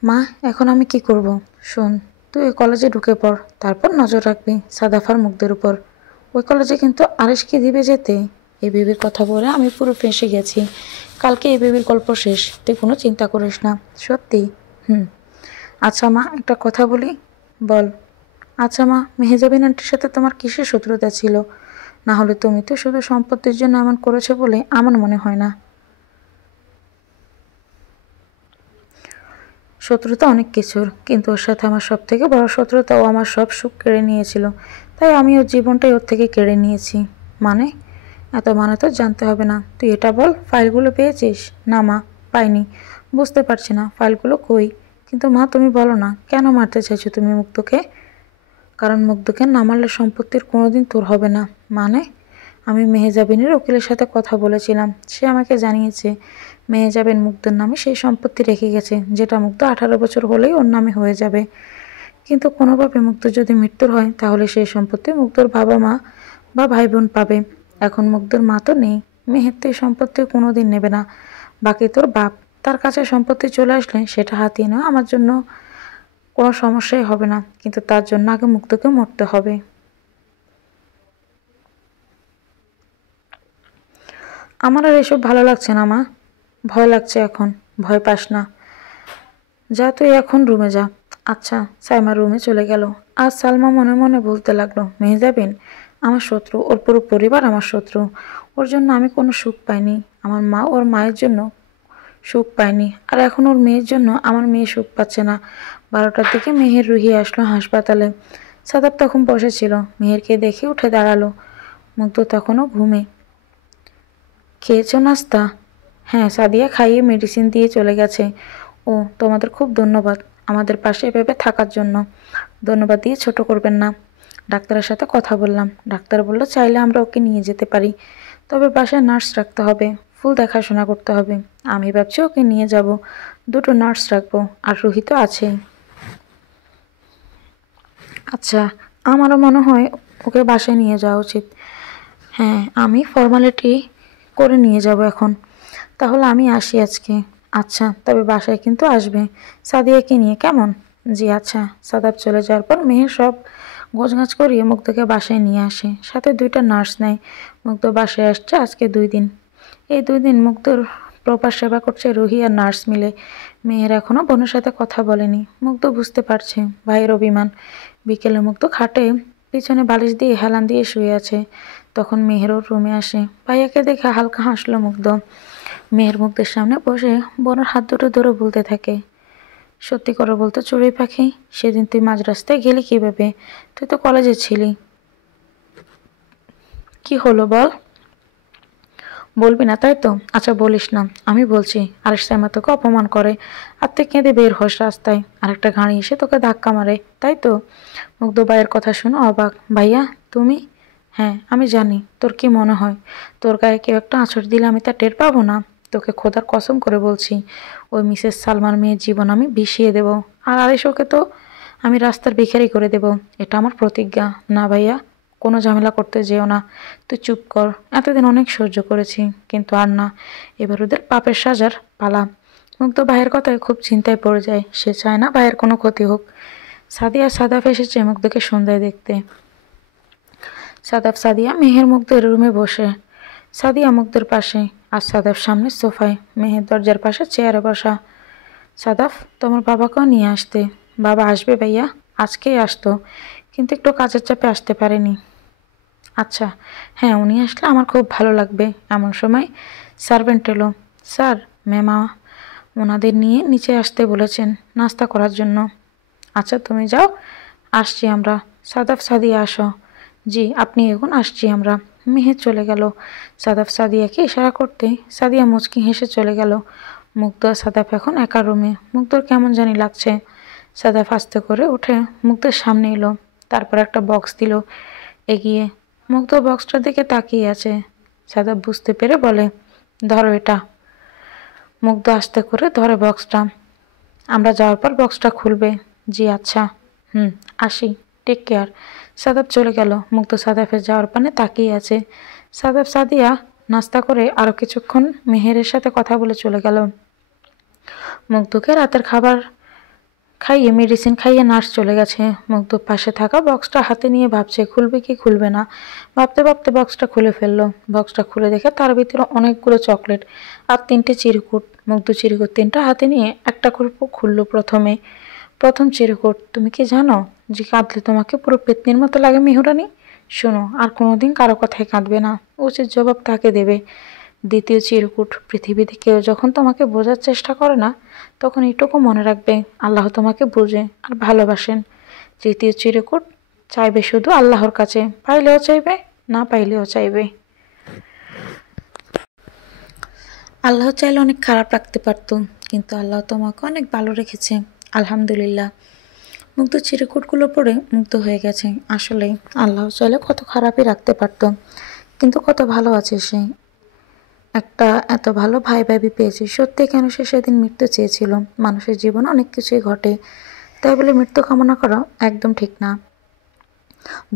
মা, এখন আমি কি করব? শোন, তুই ওই কলেজে ঢুকে পড়, তারপর নজর রাখবি সাদাফার মুগ্ধের উপর। ওই কলেজে কিন্তু আরেশকে দিবে যেতে। এই বেবির কথা বলে আমি পুরো ফেঁসে গেছি। কালকে এই বেবির গল্প শেষ, তুই কোনো চিন্তা করিস না। সত্যি? আচ্ছা মা, একটা কথা বলি। বল। আচ্ছা মা, মেহেজাবিন আন্টির সাথে তোমার কিসের শত্রুতা ছিল? না হলে তুমি তো শুধু সম্পত্তির জন্য এমন করেছো বলে আমার মনে হয় না। শত্রুতা অনেক কিছুর, কিন্তু ওর সাথে আমার সব থেকে বড় শত্রুতা, ও আমার সব সুখ কেড়ে নিয়েছিল। তাই আমি ওর জীবনটাই ওর থেকে কেড়ে নিয়েছি। মানে? এত মানে তো জানতে হবে না, তুই এটা বল, ফাইলগুলো পেয়েছিস? না মা, পাইনি। বুঝতে পারছি না ফাইলগুলো কই। কিন্তু মা তুমি বলো না, কেন মারতে চাইছো তুমি মুগ্ধকে? কারণ মুগ্ধকে না মারলে সম্পত্তির কোনোদিন তোর হবে না। মানে? আমি মেহেজাবিনের উকিলের সাথে কথা বলেছিলাম, সে আমাকে জানিয়েছে মেহেজাবিন মুগ্ধর নামে সেই সম্পত্তি রেখে গেছে, যেটা মুগ্ধ 18 বছর হলেই ওর নামে হয়ে যাবে। কিন্তু কোনোভাবে মুগ্ধ যদি মৃত্যুর হয়, তাহলে সেই সম্পত্তি মুগ্ধর বাবা মা বা ভাই বোন পাবে। এখন মুগ্ধর মা তো নেই, মেহের তো এই সম্পত্তি কোনোদিন নেবে না। বাকি তোর বাপ, তার কাছে সম্পত্তি চলে আসলে সেটা হাতিয়ে নেওয়া আমার জন্য কোনো সমস্যাই হবে না, কিন্তু তার জন্য আগে মুগ্ধকে মরতে হবে। আমার আর এসব ভালো লাগছে না মা, ভয় লাগছে এখন। ভয় পাস না, যা তুই এখন রুমে যা। আচ্ছা। সাইমা রুমে চলে গেল। আর সালমা মনে মনে বলতে লাগলো, মেহজাবিন আমার শত্রু, ওর পুরো পরিবার আমার শত্রু। ওর জন্য আমি কোনো সুখ পাইনি, আমার মা ওর মায়ের জন্য সুখ পায়নি, আর এখন ওর মেয়ের জন্য আমার মেয়ে সুখ পাচ্ছে না। 12টার দিকে মেহের রুহি আসলো হাসপাতালে। সাদাব তখন বসেছিল, মেহেরকে দেখে উঠে দাঁড়ালো। মুগ্ধ তখনও ঘুমে। খেয়েছো নাস্তা? হ্যাঁ, সাদিয়া খাইয়ে মেডিসিন দিয়ে চলে গেছে। ও, তোমাদের খুব ধন্যবাদ আমাদের পাশে এভাবে থাকার জন্য। ধন্যবাদ দিয়ে ছোট করবেন না। ডাক্তারের সাথে কথা বললাম, ডাক্তার বলল চাইলে আমরা ওকে নিয়ে যেতে পারি, তবে বাসায় নার্স রাখতে হবে, ফুল দেখাশোনা করতে হবে। আমি ভাবছি ওকে নিয়ে যাব, 2টো নার্স রাখবো, আর রুহি তো আছেই। আচ্ছা, আমারও মনে হয় ওকে বাসায় নিয়ে যাওয়া উচিত। হ্যাঁ, আমি ফর্মালিটি করে নিয়ে যাব এখন। তাহলে আমি আসি আজকে। আচ্ছা, তবে বাসায় কিন্তু আসবে সাদিয়াকে নিয়ে, কেমন? জি আচ্ছা। সাদাব চলে যাওয়ার পর মেহের সব গোছগাছ করিয়ে মুগ্ধকে বাসায় নিয়ে আসে, সাথে 2টা নার্স নেয়। মুগ্ধ বাসায় আসছে আজকে 2 দিন। এই 2 দিন মুগ্ধর প্রপার সেবা করছে রুহি আর নার্স মিলে। মেহের এখনও বোনের সাথে কথা বলেনি। মুগ্ধ বুঝতে পারছে ভাইয়ের অভিমান। বিকেলে মুগ্ধ খাটে পিছনে বালিশ দিয়ে হেলান দিয়ে শুয়ে আছে। তখন মেহের ওর রুমে আসে। ভাইয়াকে দেখে হালকা হাসলো মুগ্ধ। মেয়ের মুগ্ধের সামনে বসে বোনের হাত দুটো ধরে বলতে থাকে, সত্যি করে বলতো চড়ুই পাখি, সেদিন তুই মাঝ রাস্তায় গেলি কিভাবে? তুই তো কলেজে ছিলি। কি হলো বল? বলবি না তাই তো? আচ্ছা বলিস না, আমি বলছি। আরেশ সাইমা তোকে অপমান করে, আর তুই কেঁদে বের হস রাস্তায়, আর একটা গাড়ি এসে তোকে ধাক্কা মারে, তাই তো? মুগ্ধ ভাইয়ের কথা শুনে অবাক। ভাইয়া তুমি? হ্যাঁ, আমি জানি। তোর কি মনে হয় তোর গায়ে কেউ একটা আঁচড় দিলে আমি তা টের পাবো না? তোকে খোদার কসম করে বলছি, ওই মিসেস সালমার মেয়ের জীবন আমি বিষিয়ে দেব, আর আরেশ ওকে তো আমি রাস্তার ভিখারি করে দেব। এটা আমার প্রতিজ্ঞা। না ভাইয়া, কোনো ঝামেলা করতে যেও না। তুই চুপ কর, এতদিন অনেক সহ্য করেছি, কিন্তু আর না, এবার ওদের পাপের সাজার পালা। মুগ্ধ ভাইয়ের কথায় খুব চিন্তায় পড়ে যায়। সে চায় না ভাইয়ের কোনো ক্ষতি হোক। সাদিয়া সাদাফ এসেছে মুগ্ধকে সন্ধ্যায় দেখতে। সাদাফ সাদিয়া মেহের মুগ্ধের রুমে বসে। সাদিয়া মুগ্ধের পাশে, আর সাদাফ সামনে সোফায়, মেহের দরজার পাশে চেয়ারে বসা। সাদাফ, তোমার বাবাকেও নিয়ে আসতে। বাবা আসবে ভাইয়া, আজকেই আসতো, কিন্তু একটু কাজের চাপে আসতে পারেনি। আচ্ছা। হ্যাঁ, উনি আসলে আমার খুব ভালো লাগবে। এমন সময় সার্ভেন্ট এলো। স্যার, ম্যামা ওনাদের নিয়ে নিচে আসতে বলেছেন নাস্তা করার জন্য। আচ্ছা তুমি যাও, আসছি আমরা। সাদাফ সাদিয়া আসো। জি আপনি এখন, আসছি আমরা। মেহের চলে গেল। সাদাফ সাদিয়াকে ইশারা করতে সাদিয়া মুচকি হেসে চলে গেল। মুগ্ধ আর সাদাফ এখন একা রুমে। মুগ্ধর কেমন জানি লাগছে। সাদাফ আস্তে করে উঠে মুগ্ধের সামনে এলো, তারপর একটা বক্স দিল এগিয়ে। মুগ্ধ বক্সটার দিকে তাকিয়ে আছে। সাদাফ বুঝতে পেরে বলে, ধরো এটা। মুগ্ধ আস্তে করে ধরে বক্সটা। আমরা যাওয়ার পর বক্সটা খুলবে। জি আচ্ছা। আসি, টেক কেয়ার। সাদাব চলে গেল। মুগ্ধ সাদাফের যাওয়ার পানে তাকিয়ে আছে। সাদাব সাদিয়া নাস্তা করে আরও কিছুক্ষণ মেহেরের সাথে কথা বলে চলে গেল। মুগ্ধকে রাতের খাবার খাইয়ে মেডিসিন খাইয়ে নার্স চলে গেছে। মুগ্ধ পাশে থাকা বক্সটা হাতে নিয়ে ভাবছে খুলবে কি খুলবে না। ভাবতে ভাবতে বক্সটা খুলে ফেললো। বক্সটা খুলে দেখে তার ভিতরে অনেকগুলো চকলেট আর 3টে চিরকুট। মুগ্ধ চিরকুট 3টা হাতে নিয়ে একটা করে খুললো। প্রথম চিরকুট, তুমি কি জানো যে কাঁদলে তোমাকে পুরো পেতনির মতো লাগে মেহরানি? শোনো, আর কোনোদিন কারো কথায় কাঁদবে না, উচিত জবাব তাকে দেবে। দ্বিতীয় চিরকুট, পৃথিবীতে কেউ যখন তোমাকে বোঝার চেষ্টা করে না তখন এইটুকু মনে রাখবে, আল্লাহ তোমাকে বোঝে আর ভালোবাসেন। তৃতীয় চিরকুট, চাইবে শুধু আল্লাহর কাছে, পাইলেও চাইবে, না পাইলেও চাইবে। আল্লাহ চাইলে অনেক খারাপ রাখতে পারতো, কিন্তু আল্লাহ তোমাকে অনেক ভালো রেখেছে, আলহামদুলিল্লাহ। মুগ্ধ চিরকুটগুলো পড়ে মুগ্ধ হয়ে গেছে। আসলে আল্লাহ চাইলে কত খারাপই রাখতে পারতো, কিন্তু কত ভালো আছে সে। একটা এত ভালো ভাই ভাবি পেয়েছে। সত্যি কেন সে সেদিন মৃত্যু চেয়েছিল? মানুষের জীবনে অনেক কিছুই ঘটে, তাই বলে মৃত্যু কামনা করা একদম ঠিক না।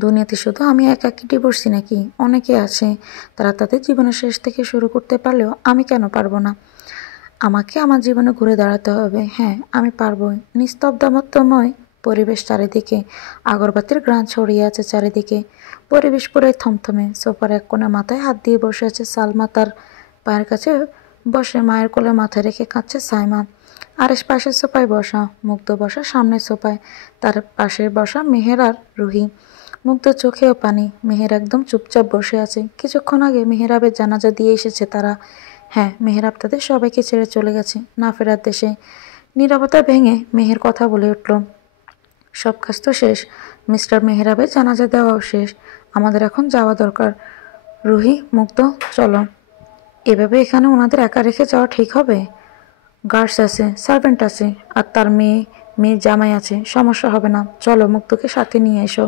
দুনিয়াতে শুধু আমি একাকী ডিভোর্সি নাকি? অনেকে আছে, তারা তাদের জীবনের শেষ থেকে শুরু করতে পারলেও আমি কেন পারবো না? আমাকে আমার জীবনে ঘুরে দাঁড়াতে হবে। হ্যাঁ, আমি পারবো। নিস্তব্ধময় পরিবেশ চারিদিকে, আগরবাতির ঘ্রাণ ছড়িয়ে আছে চারিদিকে। পরিবেশ পুরো থমথমে। সোফার এক কোণে মাথায় হাত দিয়ে বসে আছে সালমা, তার পায়ের কাছে বসে মায়ের কোলে মাথা রেখে কাঁদছে সাইমা। আরেশ পাশের সোফায় বসা, মুগ্ধ বসা সামনের সোফায়, তার পাশে বসা মেহের আর রুহি। মুগ্ধ চোখেও পানি। মেহের একদম চুপচাপ বসে আছে। কিছুক্ষণ আগে মেহেরাবের জানাজা দিয়ে এসেছে তারা। হ্যাঁ, মেহেরাব তাদের সবাইকে ছেড়ে চলে গেছে না ফেরার দেশে। নীরবতা ভেঙে মেহের কথা বলে উঠল, সব কাজ তো শেষ, মিস্টার মেহেরাবের জানাজা দেওয়াও শেষ, আমাদের এখন যাওয়া দরকার। রুহি, মুগ্ধ, চলো। এভাবে এখানে ওনাদের একা রেখে যাওয়া ঠিক হবে? গার্ডস আছে, সার্ভেন্ট আছে, আর তার মেয়ের জামাই আছে, সমস্যা হবে না। চলো, মুগ্ধকে সাথে নিয়ে এসো,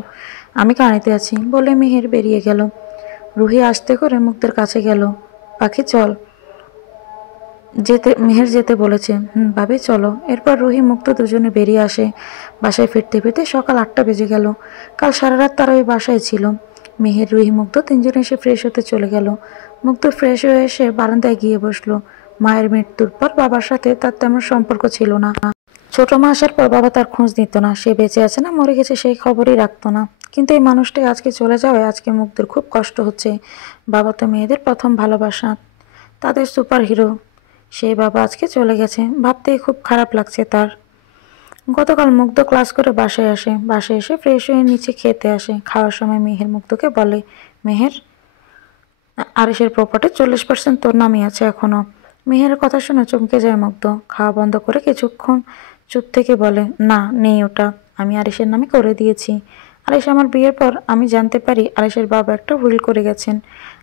আমি গাড়িতে আছি বলে মেহের বেরিয়ে গেল। রুহি আস্তে করে মুগ্ধের কাছে গেল। পাখি চল। মেহের যেতে বলেছে। ভাবি চলো। এরপর রুহি মুগ্ধ দুজনে বেরিয়ে আসে। বাসায় ফিরতে ফিরতে সকাল 8টা বেজে গেল। কাল সারা রাত তারা ওই বাসায় ছিল। মেহের, রুহি, মুগ্ধ তিনজনে এসে ফ্রেশ হতে চলে গেল। মুগ্ধ ফ্রেশ হয়ে এসে বারান্দায় গিয়ে বসলো। মায়ের মৃত্যুর পর বাবার সাথে তার তেমন সম্পর্ক ছিল না। ছোট মা আসার পর বাবা তার খোঁজ নিত না, সে বেঁচে আছে না মরে গেছে সেই খবরই রাখতো না। কিন্তু এই মানুষটি আজকে চলে যাওয়ায় আজকে মুগ্ধের খুব কষ্ট হচ্ছে। বাবা তো মেয়েদের প্রথম ভালোবাসা, তাদের সুপার হিরো, সেই বাবা আজকে চলে গেছে, ভাবতেই খুব খারাপ লাগছে তার। গতকাল মুগ্ধ ক্লাস করে বাসায় আসে। বাসায় এসে ফ্রেশ হয়ে নিচে খেতে আসে। খাওয়ার সময় মেহের মুগ্ধকে বলে, মেহের, আরিশের প্রপার্টি 40% তোর নামই আছে এখনো। মেহেরের কথা শুনে চমকে যায় মুগ্ধ। খাওয়া বন্ধ করে কিছুক্ষণ চুপ থেকে বলে, না, নেই ওটা, আমি আরিশের নামে করে দিয়েছি। আরিশ আমার বিয়ের পর আমি জানতে পারি আরিশের বাবা একটা উইল করে গেছেন।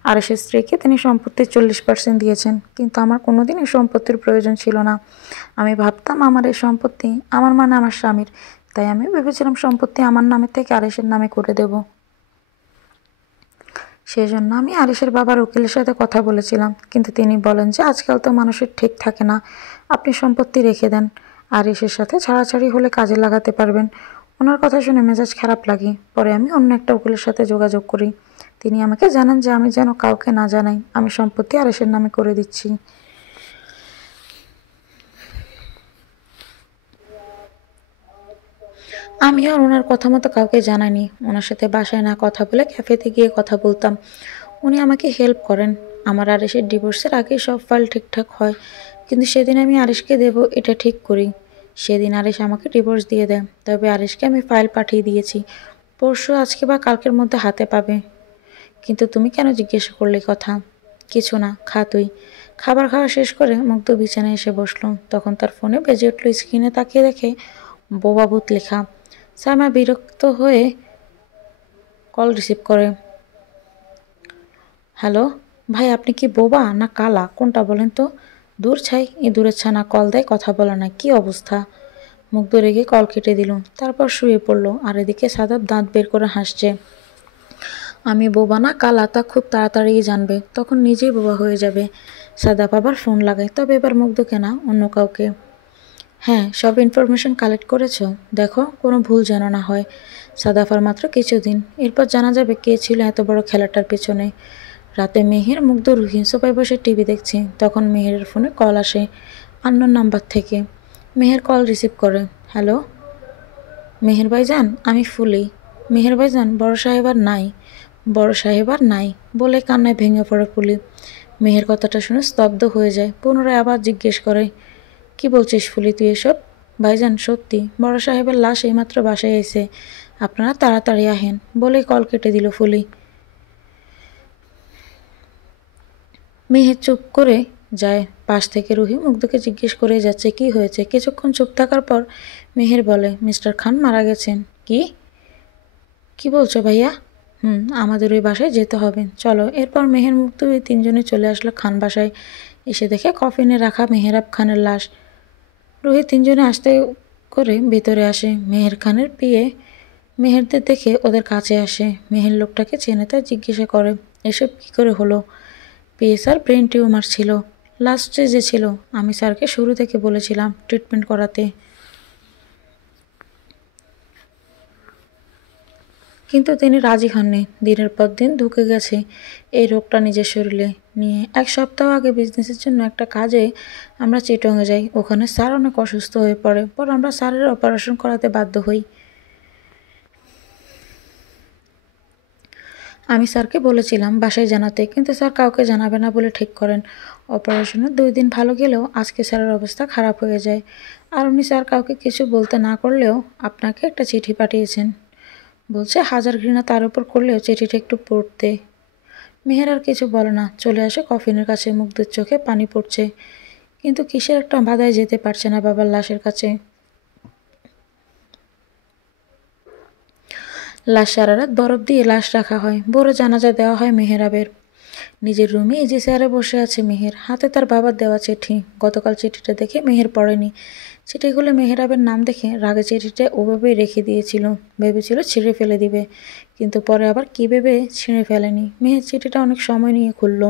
আরিশের স্ত্রীকে তিনি সম্পত্তির 40% দিয়েছেন, কিন্তু আমার কোনোদিন এই সম্পত্তির প্রয়োজন ছিল না। আমি ভাবতাম আমার এই সম্পত্তি আমার মানে আমার স্বামীর, তাই আমি ভেবেছিলাম সম্পত্তি আমার নামে থেকে আরিশের নামে করে দেব। সেজন্য আমি আরিশের বাবার উকিলের সাথে কথা বলেছিলাম, কিন্তু তিনি বলেন যে আজকাল তো মানুষের ঠিক থাকে না, আপনি সম্পত্তি রেখে দেন, আরিশের সাথে ছাড়াছাড়ি হলে কাজে লাগাতে পারবেন। ওনার কথা শুনে মেজাজ খারাপ লাগে। পরে আমি অন্য একটা উকিলের সাথে যোগাযোগ করি। তিনি আমাকে জানান যে আমি যেন কাউকে না জানাই আমি সম্পত্তি আরিশের নামে করে দিচ্ছি। আমি আর ওনার কথা মতো কাউকে জানাইনি। ওনার সাথে বাসায় না কথা বলে ক্যাফেতে গিয়ে কথা বলতাম। উনি আমাকে হেল্প করেন। আমার আরিশের ডিভোর্সের আগেই সব ফাইল ঠিকঠাক হয়, কিন্তু সেদিন আমি আরিশকে দেব এটা ঠিক করি। সেদিন আরিশ আমাকে ডিভোর্স দিয়ে দেয়। তবে আরিশকে আমি ফাইল পাঠিয়ে দিয়েছি, পরশু, আজকে বা কালকের মধ্যে হাতে পাবে। কিন্তু তুমি কেন জিজ্ঞেস করলে কথা? কিছু না, খা তুই। খাবার খাওয়া শেষ করে মুগ্ধ বিছানায় এসে বসলো। তখন তার ফোনে বেজে উঠল। স্ক্রিনে তাকিয়ে দেখে বোবা ভূত লেখা। সাইমা বিরক্ত হয়ে কল রিসিভ করে। হ্যালো ভাই, আপনি কি বোবা না কালা, কোনটা বলেন তো? দূর ছাই, ইঁদুরের ছানা কল দেয়, কথা বলে না, কি অবস্থা? মুগ্ধ রেগে কল কেটে দিল। তারপর শুয়ে পড়ল। আর এদিকে সাদাব দাঁত বের করে হাসছে। আমি বোবা না কালা তা খুব তাড়াতাড়িই জানবে, তখন নিজেই বোবা হয়ে যাবে। সাদাব আবার ফোন লাগায়, তবে এবার মুগ্ধকে না, অন্য কাউকে। হ্যাঁ, সব ইনফরমেশন কালেক্ট করেছো? দেখো কোনো ভুল যেন না হয়। সাদাফার মাত্র কিছুদিন, এরপর জানা যাবে কে ছিল এত বড় খেলাটার পেছনে। রাতে মেহের, মুগ্ধ, রুহি সোফায় বসে টিভি দেখছে। তখন মেহেরের ফোনে কল আসে আননোন নাম্বার থেকে। মেহের কল রিসিভ করে। হ্যালো মেহের ভাইজান, আমি ফুলি। মেহের ভাইজান, বড় সাহেব আর নাই, বড় সাহেব আর নাই বলে কান্নায় ভেঙে পড়ে ফুলি। মেহের কথাটা শুনে স্তব্ধ হয়ে যায়। পুনরায় আবার জিজ্ঞেস করে, কি বলছিস ফুলি তুই এসব? ভাইজান সত্যি, বড় সাহেবের লাশ এইমাত্র বাসায় এসে, আপনারা তাড়াতাড়ি আহেন বলে কল কেটে দিল ফুলি। মেহের চুপ করে যায়। পাশ থেকে রুহি মুগ্ধকে জিজ্ঞেস করে যাচ্ছে কি হয়েছে। কিছুক্ষণ চুপ থাকার পর মেহের বলে, মিস্টার খান মারা গেছেন। কি কি বলছো ভাইয়া? আমাদের ওই বাসায় যেতে হবে, চলো। এরপর মেহের মুগ্ধ ওই তিনজনে চলে আসলো খান বাসায়। এসে দেখে কফিনে রাখা মেহেরাব খানের লাশ। রুহি তিনজনে আসতে করে ভিতরে আসে। মেহের খানের বিয়ে মেহেরদের দেখে ওদের কাছে আসে। মেহের লোকটাকে চেনে, তাই জিজ্ঞাসা করে এসব কি করে হলো। পিএ স্যার ব্রেন টিউমার ছিল, লাস্ট স্টেজে ছিল। আমি স্যারকে শুরু থেকে বলেছিলাম ট্রিটমেন্ট করাতে, কিন্তু তিনি রাজি হননি। দিনের পর দিন ঢুকে গেছে এই রোগটা নিজের শরীরে নিয়ে। এক সপ্তাহ আগে বিজনেসের জন্য একটা কাজে আমরা চিটংয়ে যাই। ওখানে স্যার অনেক অসুস্থ হয়ে পড়ে। পর আমরা স্যারের অপারেশন করাতে বাধ্য হই। আমি স্যারকে বলেছিলাম বাসায় জানাতে, কিন্তু স্যার কাউকে জানাবে না বলে ঠিক করেন। অপারেশনের 2 দিন ভালো গেলেও আজকে স্যারের অবস্থা খারাপ হয়ে যায়। আর উনি স্যার কাউকে কিছু বলতে না করলেও আপনাকে একটা চিঠি পাঠিয়েছেন। বলছে হাজার ঘৃণা তার উপর করলেও চিঠিটা একটু পড়তে। মেহের আর কিছু বলে না, চলে আসে কফিনের কাছে। মুগ্ধের চোখে পানি পড়ছে, কিন্তু কিসের একটা বাধায় যেতে পারছে না বাবার লাশের কাছে। লাশ সারা রাত বরফ দিয়ে লাশ রাখা হয়। ভোরে জানাজা দেওয়া হয় মেহেরাবের। নিজের রুমে ইজি চেয়ারে বসে আছে মেহের, হাতে তার বাবার দেওয়া চিঠি। গতকাল চিঠিটা দেখে মেহের পড়েনি। চিঠিগুলো মেহেরাবের নাম দেখে রাগে চিঠিটা ওভাবেই রেখে দিয়েছিল। ভেবেছিল ছিঁড়ে ফেলে দিবে, কিন্তু পরে আবার কী ভেবে ছিঁড়ে ফেলেনি। মেহের চিঠিটা অনেক সময় নিয়ে খুলল,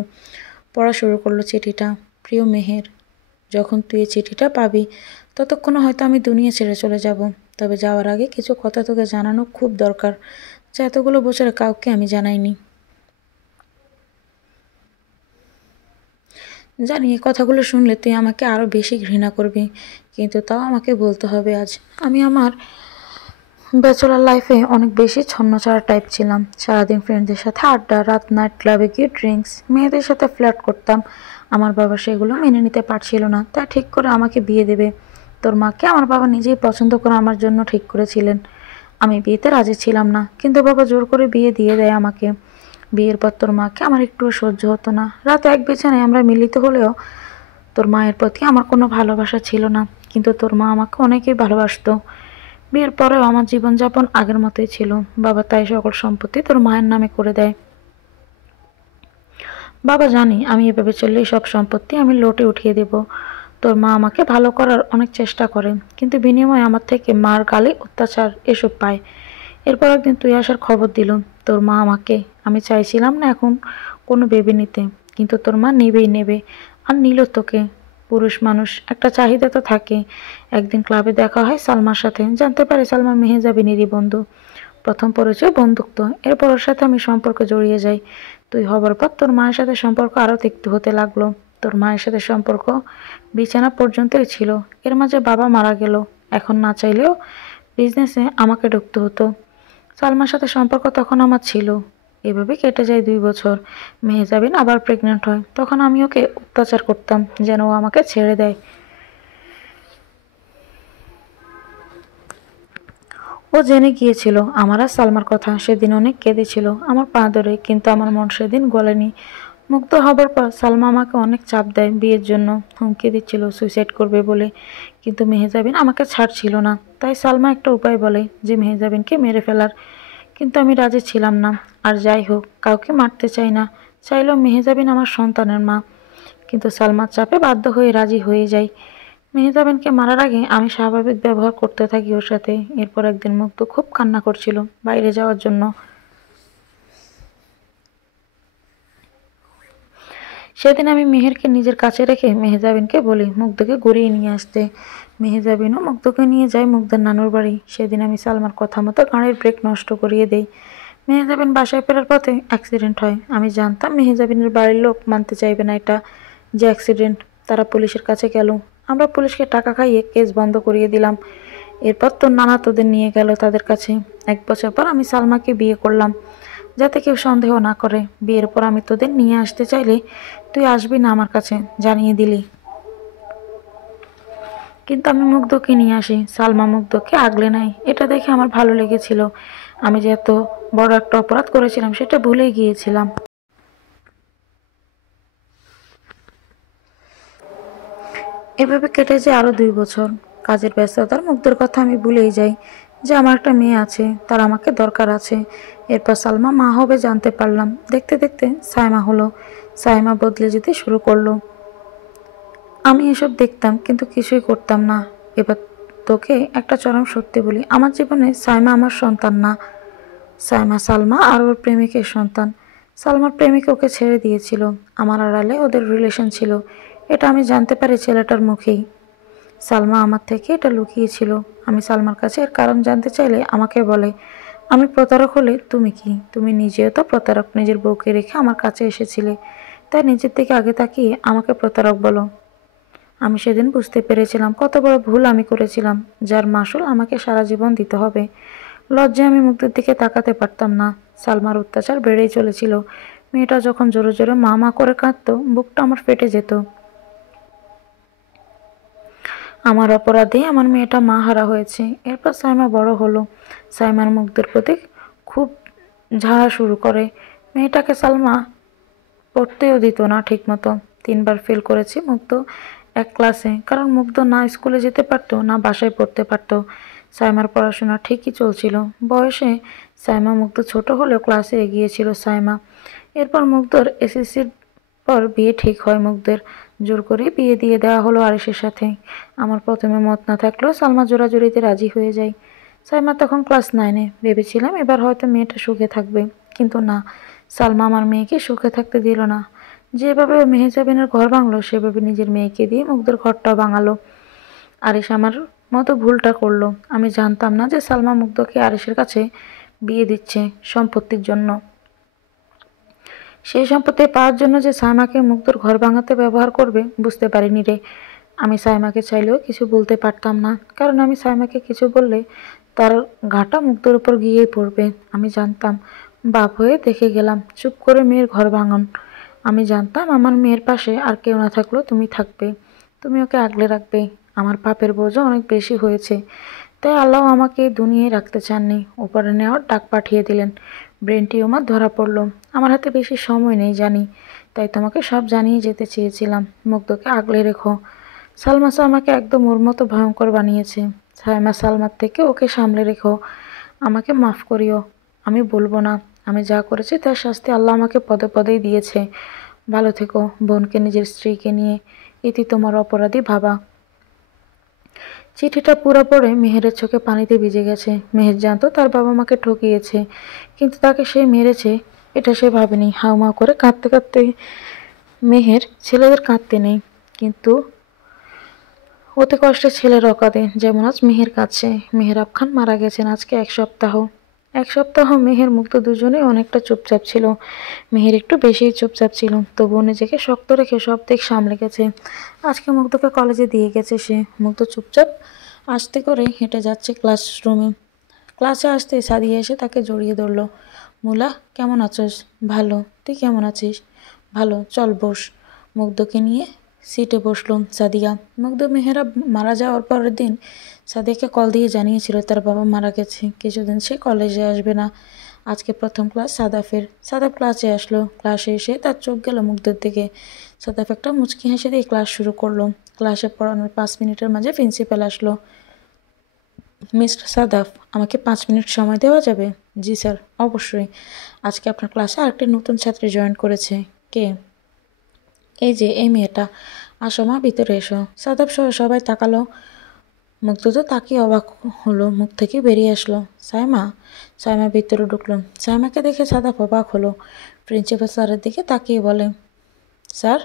পড়া শুরু করলো চিঠিটা। প্রিয় মেহের, যখন তুই এই চিঠিটা পাবি ততক্ষণে হয়তো আমি দুনিয়া ছেড়ে চলে যাব। তবে যাওয়ার আগে কিছু কথা তোকে জানানো খুব দরকার, যা এতগুলো বছরে কাউকে আমি জানাইনি। জানি এই কথাগুলো শুনলে তুই আমাকে আরও বেশি ঘৃণা করবি, কিন্তু তাও আমাকে বলতে হবে আজ। আমি আমার ব্যাচেলার লাইফে অনেক বেশি ছন্নছাড়া টাইপ ছিলাম। সারাদিন ফ্রেন্ডদের সাথে আড্ডা, রাত নাইট ক্লাবে গিয়ে ড্রিঙ্কস, মেয়েদের সাথে ফ্ল্যাট করতাম। আমার বাবা সেগুলো মেনে নিতে পারছিল না, তাই ঠিক করে আমাকে বিয়ে দেবে। তোর মাকে আমার বাবা নিজেই পছন্দ করে আমার জন্য ঠিক করেছিলেন। আমি বিয়েতে রাজি ছিলাম না, কিন্তু বাবা জোর করে বিয়ে দিয়ে দেয় আমাকে। বিয়ের পর তোর মাকে আমার একটুও সহ্য হতো না। রাতে এক বিছানায় আমরা মিলিত হলেও তোর মায়ের প্রতি আমার কোনো ভালোবাসা ছিল না, কিন্তু তোর মা আমাকে অনেকেই ভালোবাসতো। বিয়ের পরেও আমার জীবনযাপন আগের মতোই ছিল। বাবা তাই সকল সম্পত্তি তোর মায়ের নামে করে দেয়। বাবা জানি আমি এভাবে চললেই সব সম্পত্তি আমি লোটে উঠিয়ে দেব। তোর মা আমাকে ভালো করার অনেক চেষ্টা করে, কিন্তু বিনিময়ে আমার থেকে মার গালি, অত্যাচার এসব পায়। এরপর একদিন তুই আসার খবর দিল তোর মা আমাকে। আমি চাইছিলাম না এখন কোনো বেবি নিতে, কিন্তু তোর মা নেবেই নেবে, আর নিল তোকে। পুরুষ মানুষ, একটা চাহিদা তো থাকে। একদিন ক্লাবে দেখা হয় সালমার সাথে, জানতে পারে সালমা মেহেজাবিনেরই বন্ধু। প্রথম পরিচয় বন্ধুত্ব, এরপর ওর সাথে আমি সম্পর্কে জড়িয়ে যাই। তুই হবার পর তোর মায়ের সাথে সম্পর্ক আরও তিক্ত হতে লাগলো। তোর মায়ের সাথে সম্পর্ক বিছানা পর্যন্তই ছিল। এর মাঝে বাবা মারা গেল। এখন না চাইলেও বিজনেসে আমাকে ঢুকতে হতো। সালমার সাথে সম্পর্ক তখন আমার ছিল। এভাবে কেটে যায় 2 বছর। মেহেজাবিন আবার প্রেগনেন্ট হয়। তখন আমি ওকে অত্যাচার করতাম যেন ও আমাকে ছেড়ে দেয়। ও জেনে গিয়েছিল আমার আর সালমার কথা। সেদিন অনেক কেঁদেছিল আমার পা ধরে, কিন্তু আমার মন সেদিন গলেনি। মুক্ত হবার পর সালমা আমাকে অনেক চাপ দেয় বিয়ের জন্য, হুমকি দিচ্ছিল সুইসাইড করবে বলে, কিন্তু মেহেজাবিন আমাকে ছাড়ছিল না। তাই সালমা একটা উপায় বলে যে মেহেজাবিনকে মেরে ফেলার, কিন্তু আমি রাজি ছিলাম না। আর যাই হোক, কাউকে মারতে চাই না, চাইলেও মেহেজাবিন আমার সন্তানের মা। কিন্তু সালমার চাপে বাধ্য হয়ে রাজি হয়ে যাই। মেহেজাবিনকে মারার আগে আমি স্বাভাবিক ব্যবহার করতে থাকি ওর সাথে। এরপর একদিন মুক্ত খুব কান্না করছিল বাইরে যাওয়ার জন্য। সেদিন আমি মেহেরকে নিজের কাছে রেখে মেহেজাবিনকে বলি মুগ্ধকে গড়িয়ে নিয়ে আসতে। মেহেজাবিনও মুগ্ধকে নিয়ে যায় মুগ্ধের নানুর বাড়ি। সেদিন আমি সালমার কথা মতো গাড়ির ব্রেক নষ্ট করিয়ে দেই। মেহেজাবিন বাসায় ফেরার পথে অ্যাক্সিডেন্ট হয়। আমি জানতাম মেহেজাবিনের বাড়ির লোক মানতে চাইবে না এটা যে অ্যাক্সিডেন্ট। তারা পুলিশের কাছে গেল। আমরা পুলিশকে টাকা খাইয়ে কেস বন্ধ করিয়ে দিলাম। এরপর তোর নানা তোদের নিয়ে গেল তাদের কাছে। 1 বছর পর আমি সালমাকে বিয়ে করলাম, যাতে কেউ সন্দেহ না করে। বিয়ের পর আমি তোদের নিয়ে আসতে চাইলে তুই আসবি না আমার কাছে, জানিয়ে দিলি। কিন্তু আমি মুগ্ধকে নিয়ে আসি। সালমা মুগ্ধকে আগলে নাই। এটা দেখে আমার ভালো লেগেছিল। আমি যে এত বড় একটা অপরাধ করেছিলাম সেটা ভুলেই গিয়েছিলাম। এভাবে কেটে যায় আরও 2 বছর। কাজের ব্যস্ততার মুগ্ধর কথা আমি ভুলেই যাই যে আমার একটা মেয়ে আছে, তার আমাকে দরকার আছে। এরপর সালমা মা হবে জানতে পারলাম। দেখতে দেখতে সাইমা হলো। সাইমা বদলে যেতে শুরু করলো। আমি এসব দেখতাম কিন্তু কিছুই করতাম না। এবার তোকে একটা চরম সত্যি বলি, আমার জীবনে সাইমা আমার সন্তান না। সাইমা সালমা আর ওর প্রেমিকের সন্তান। সালমার প্রেমিক ওকে ছেড়ে দিয়েছিল। আমার আড়ালে ওদের রিলেশন ছিল, এটা আমি জানতে পারি ছেলেটার মুখেই। সালমা আমার থেকে এটা লুকিয়েছিল। আমি সালমার কাছে এর কারণ জানতে চাইলে আমাকে বলে, আমি প্রতারক হলে তুমি কি? তুমি নিজেও তো প্রতারক, নিজের বউকে রেখে আমার কাছে এসেছিলে, তাই নিজের থেকে আগে তাকিয়ে আমাকে প্রতারক বলো। আমি সেদিন বুঝতে পেরেছিলাম কত বড় ভুল আমি করেছিলাম, যার মাসুল আমাকে সারা জীবন দিতে হবে। লজ্জায় আমি মুগ্ধের দিকে তাকাতে পারতাম না। সালমার অত্যাচার বেড়েই চলেছিল। মেয়েটা যখন জোরে জোরে মা মা করে কাঁদত, বুকটা আমার ফেটে যেত। আমার অপরাধে আমার মেয়েটা মা হারা হয়েছে। এরপর সাইমা বড় হলো। সাইমার মুগ্ধের প্রতি খুব ঝাড়া শুরু করে। মেয়েটাকে সালমা পড়তেও দিত না ঠিকমতো। 3বার ফেল করেছি মুগ্ধ এক ক্লাসে, কারণ মুগ্ধ না স্কুলে যেতে পারতো না বাসায় পড়তে পারতো। সাইমার পড়াশোনা ঠিকই চলছিল। বয়সে সাইমা মুগ্ধ ছোট হলেও ক্লাসে এগিয়েছিল সাইমা। এরপর মুগ্ধর এসএসসির পর বিয়ে ঠিক হয় মুগ্ধের। জোর করে বিয়ে দিয়ে দেওয়া হলো আরিসের সাথে। আমার প্রথমে মত না থাকলেও সালমা জোরাজুরিতে রাজি হয়ে যায়। সাইমা তখন ক্লাস 9-এ। ভেবেছিলাম এবার হয়তো মেয়েটা সুখে থাকবে, কিন্তু না, সালমা আমার মেয়েকে সুখে থাকতে দিল না। যেভাবে ও মেহজাবিনের ঘর ভাঙলো, সেভাবে নিজের মেয়েকে দিয়ে মুগ্ধের ঘরটাও ভাঙালো। আরিশ আমার মতো ভুলটা করলো। আমি জানতাম না যে সালমা মুগ্ধকে আরিশের কাছে বিয়ে দিচ্ছে সম্পত্তির জন্য। সেই সম্পত্তি পাওয়ার জন্য যে সাইমাকে মুগ্ধর ঘর ভাঙাতে ব্যবহার করবে, বুঝতে পারিনি রে। আমি সাইমাকে চাইলেও কিছু বলতে পারতাম না, কারণ আমি সাইমাকে কিছু বললে তার ঘাটা মুগ্ধর উপর গিয়েই পড়বে। আমি জানতাম, বাপ হয়ে দেখে গেলাম চুপ করে মেয়ের ঘর ভাঙন। আমি জানতাম আমার মেয়ের পাশে আর কেউ না থাকলেও তুমি থাকবে, তুমি ওকে আগলে রাখবে। আমার পাপের বোঝা অনেক বেশি হয়েছে, তাই আল্লাহ আমাকে এই দুনিয়ায় রাখতে চাননি, উপরে নেওয়ার ডাক পাঠিয়ে দিলেন। ব্রেন টিউমার ধরা পড়ল। আমার হাতে বেশি সময় নেই জানি, তাই তোমাকে সব জানিয়ে যেতে চেয়েছিলাম। মুগ্ধকে আগলে রেখো। সালমা আমাকে একদম ওর মতো ভয়ঙ্কর বানিয়েছে। সাইমা সালমার থেকে ওকে সামলে রেখো। আমাকে মাফ করিও। আমি বলবো না। আমি যা করেছি তার শাস্তি আল্লাহ আমাকে পদে পদেই দিয়েছে। ভালো থেকো। বোনকে নিজের স্ত্রীকে নিয়ে ইতি তোমার অপরাধী ভাবা। চিঠিটা পুরো পড়ে মেহেরের চোখে পানিতে ভিজে গেছে। মেহের জানতো তার বাবা মাকে ঠকিয়েছে, কিন্তু তাকে সে মেরেছে এটা সে ভাবেনি। হাউমাউ করে কাঁদতে কাঁদতে মেহের ছেলেদের কাঁদতে নেই, কিন্তু অতি কষ্টে ছেলেরাও কাঁদে, যেমন আজ মেহের কাছে। মেহেরাব খান মারা গেছেন আজকে 1 সপ্তাহ। 1 সপ্তাহ মেহের মুক্ত দুজনেই অনেকটা চুপচাপ ছিল। মেহের একটু বেশিই চুপচাপ ছিল, তবুও নিজেকে শক্ত রেখে সব দিক সামলে গেছে। আজকে মুগ্ধকে কলেজে দিয়ে গেছে সে। মুগ্ধ চুপচাপ আস্তে করে হেঁটে যাচ্ছে ক্লাসরুমে। ক্লাসে আসতে সাদিয়া এসে তাকে জড়িয়ে ধরল। মুলা, কেমন আছিস? ভালো। তুই কেমন আছিস? ভালো। চল বস। মুগ্ধকে নিয়ে সিটে বসলো সাদিয়া। মুগ্ধ মেহেরাব মারা যাওয়ার পরের দিন সাদিয়াকে কল দিয়ে জানিয়েছিল তার বাবা মারা গেছে, কিছুদিন সে কলেজে আসবে না। আজকে প্রথম ক্লাস সাদাফের। সাদাফ ক্লাসে আসলো। ক্লাসে এসে তার চোখ গেল মুগ্ধের দিকে। সাদাফ একটা মুচকি হেসে দিয়ে ক্লাস শুরু করলো। ক্লাসে পড়ানোর 5 মিনিটের মাঝে প্রিন্সিপাল আসলো। মিস্টার সাদাফ, আমাকে 5 মিনিট সময় দেওয়া যাবে? জি স্যার, অবশ্যই। আজকে আপনার ক্লাসে আরেকটি নতুন ছাত্রী জয়েন করেছে। কে? এই যে এই মেয়েটা। আসো মা, ভিতরে এসো। সাদাফ সহ সবাই তাকালো। মুগ্ধ তো তাকিয়ে অবাক হলো, মুখ থেকে বেরিয়ে আসলো, সাইমা। সাইমা ভিতরে ঢুকলো। সাইমাকে দেখে সাদাফ অবাক হলো। প্রিন্সিপাল স্যারের দিকে তাকিয়ে বলে, স্যার,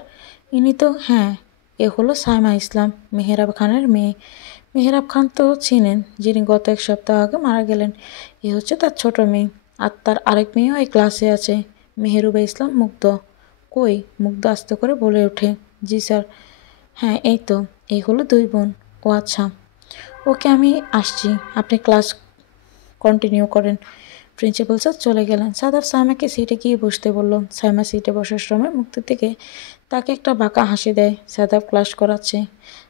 ইনি তো। হ্যাঁ, এ হলো সাইমা ইসলাম, মেহেরাব খানের মেয়ে। মেহেরাব খান তো চিনেন, যিনি গত 1 সপ্তাহ আগে মারা গেলেন। এ হচ্ছে তার ছোট মেয়ে, আর তার আরেক মেয়েও এই ক্লাসে আছে, মেহেরুবা ইসলাম মুগ্ধ। কই? মুগ্ধ আস্তে করে বলে ওঠে, জি স্যার। হ্যাঁ, এই তো, এই হলো 2 বোন। ও আচ্ছা, ওকে আমি আসছি, আপনি ক্লাস কন্টিনিউ করেন। প্রিন্সিপাল স্যার চলে গেলেন। সাদাফ সাইমাকে সিটে গিয়ে বসতে বলল। সাইমা সিটে বসার সময় মুক্তির দিকে তাকে একটা বাঁকা হাসি দেয়। সাদাফ ক্লাস করাচ্ছে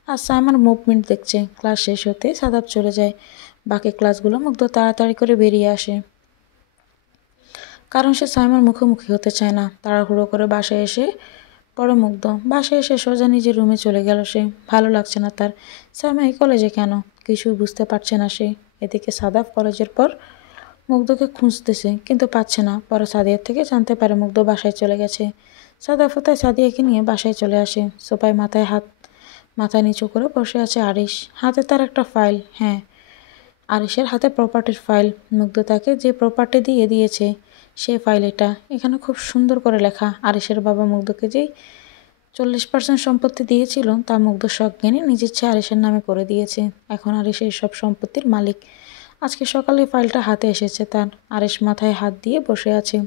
আর সাইমার মুভমেন্ট দেখছে। ক্লাস শেষ হতে সাদাফ চলে যায়। বাকি ক্লাসগুলো মুগ্ধ তাড়াতাড়ি করে বেরিয়ে আসে, কারণ সে সাইমার মুখোমুখি হতে চায় না। তাড়াহুড়ো করে বাসায় এসে পরে মুগ্ধ বাসায় এসে সোজা নিজের রুমে চলে গেল সে। ভালো লাগছে না তার। সাইমা এই কলেজে কেন? কিছুই বুঝতে পারছে না সে। এদিকে সাদাফ কলেজের পর মুগ্ধকে খুঁজতেছে কিন্তু পাচ্ছে না। পরে সাদিয়ার থেকে জানতে পারে মুগ্ধ বাসায় চলে গেছে। সাদাফও তাই সাদিয়াকে নিয়ে বাসায় চলে আসে। সোফায় মাথা নিচু করে বসে আছে আরিশ। হাতে তার একটা ফাইল। হ্যাঁ, আরিশের হাতে প্রপার্টির ফাইল। মুগ্ধ তাকে যে প্রপার্টি দিয়ে দিয়েছে সে ফাইল এটা। এখানে খুব সুন্দর করে লেখা আরিশের বাবা মুগ্ধকে যেই 40% সম্পত্তি দিয়েছিল তা মুগ্ধ সজ্ঞানে নিজের চেয়ে আরিশের নামে করে দিয়েছে। এখন আরিশ এই সব সম্পত্তির মালিক। আজকে সকালে ফাইলটা হাতে এসেছে তার। আরিশ মাথায় হাত দিয়ে বসে আছে।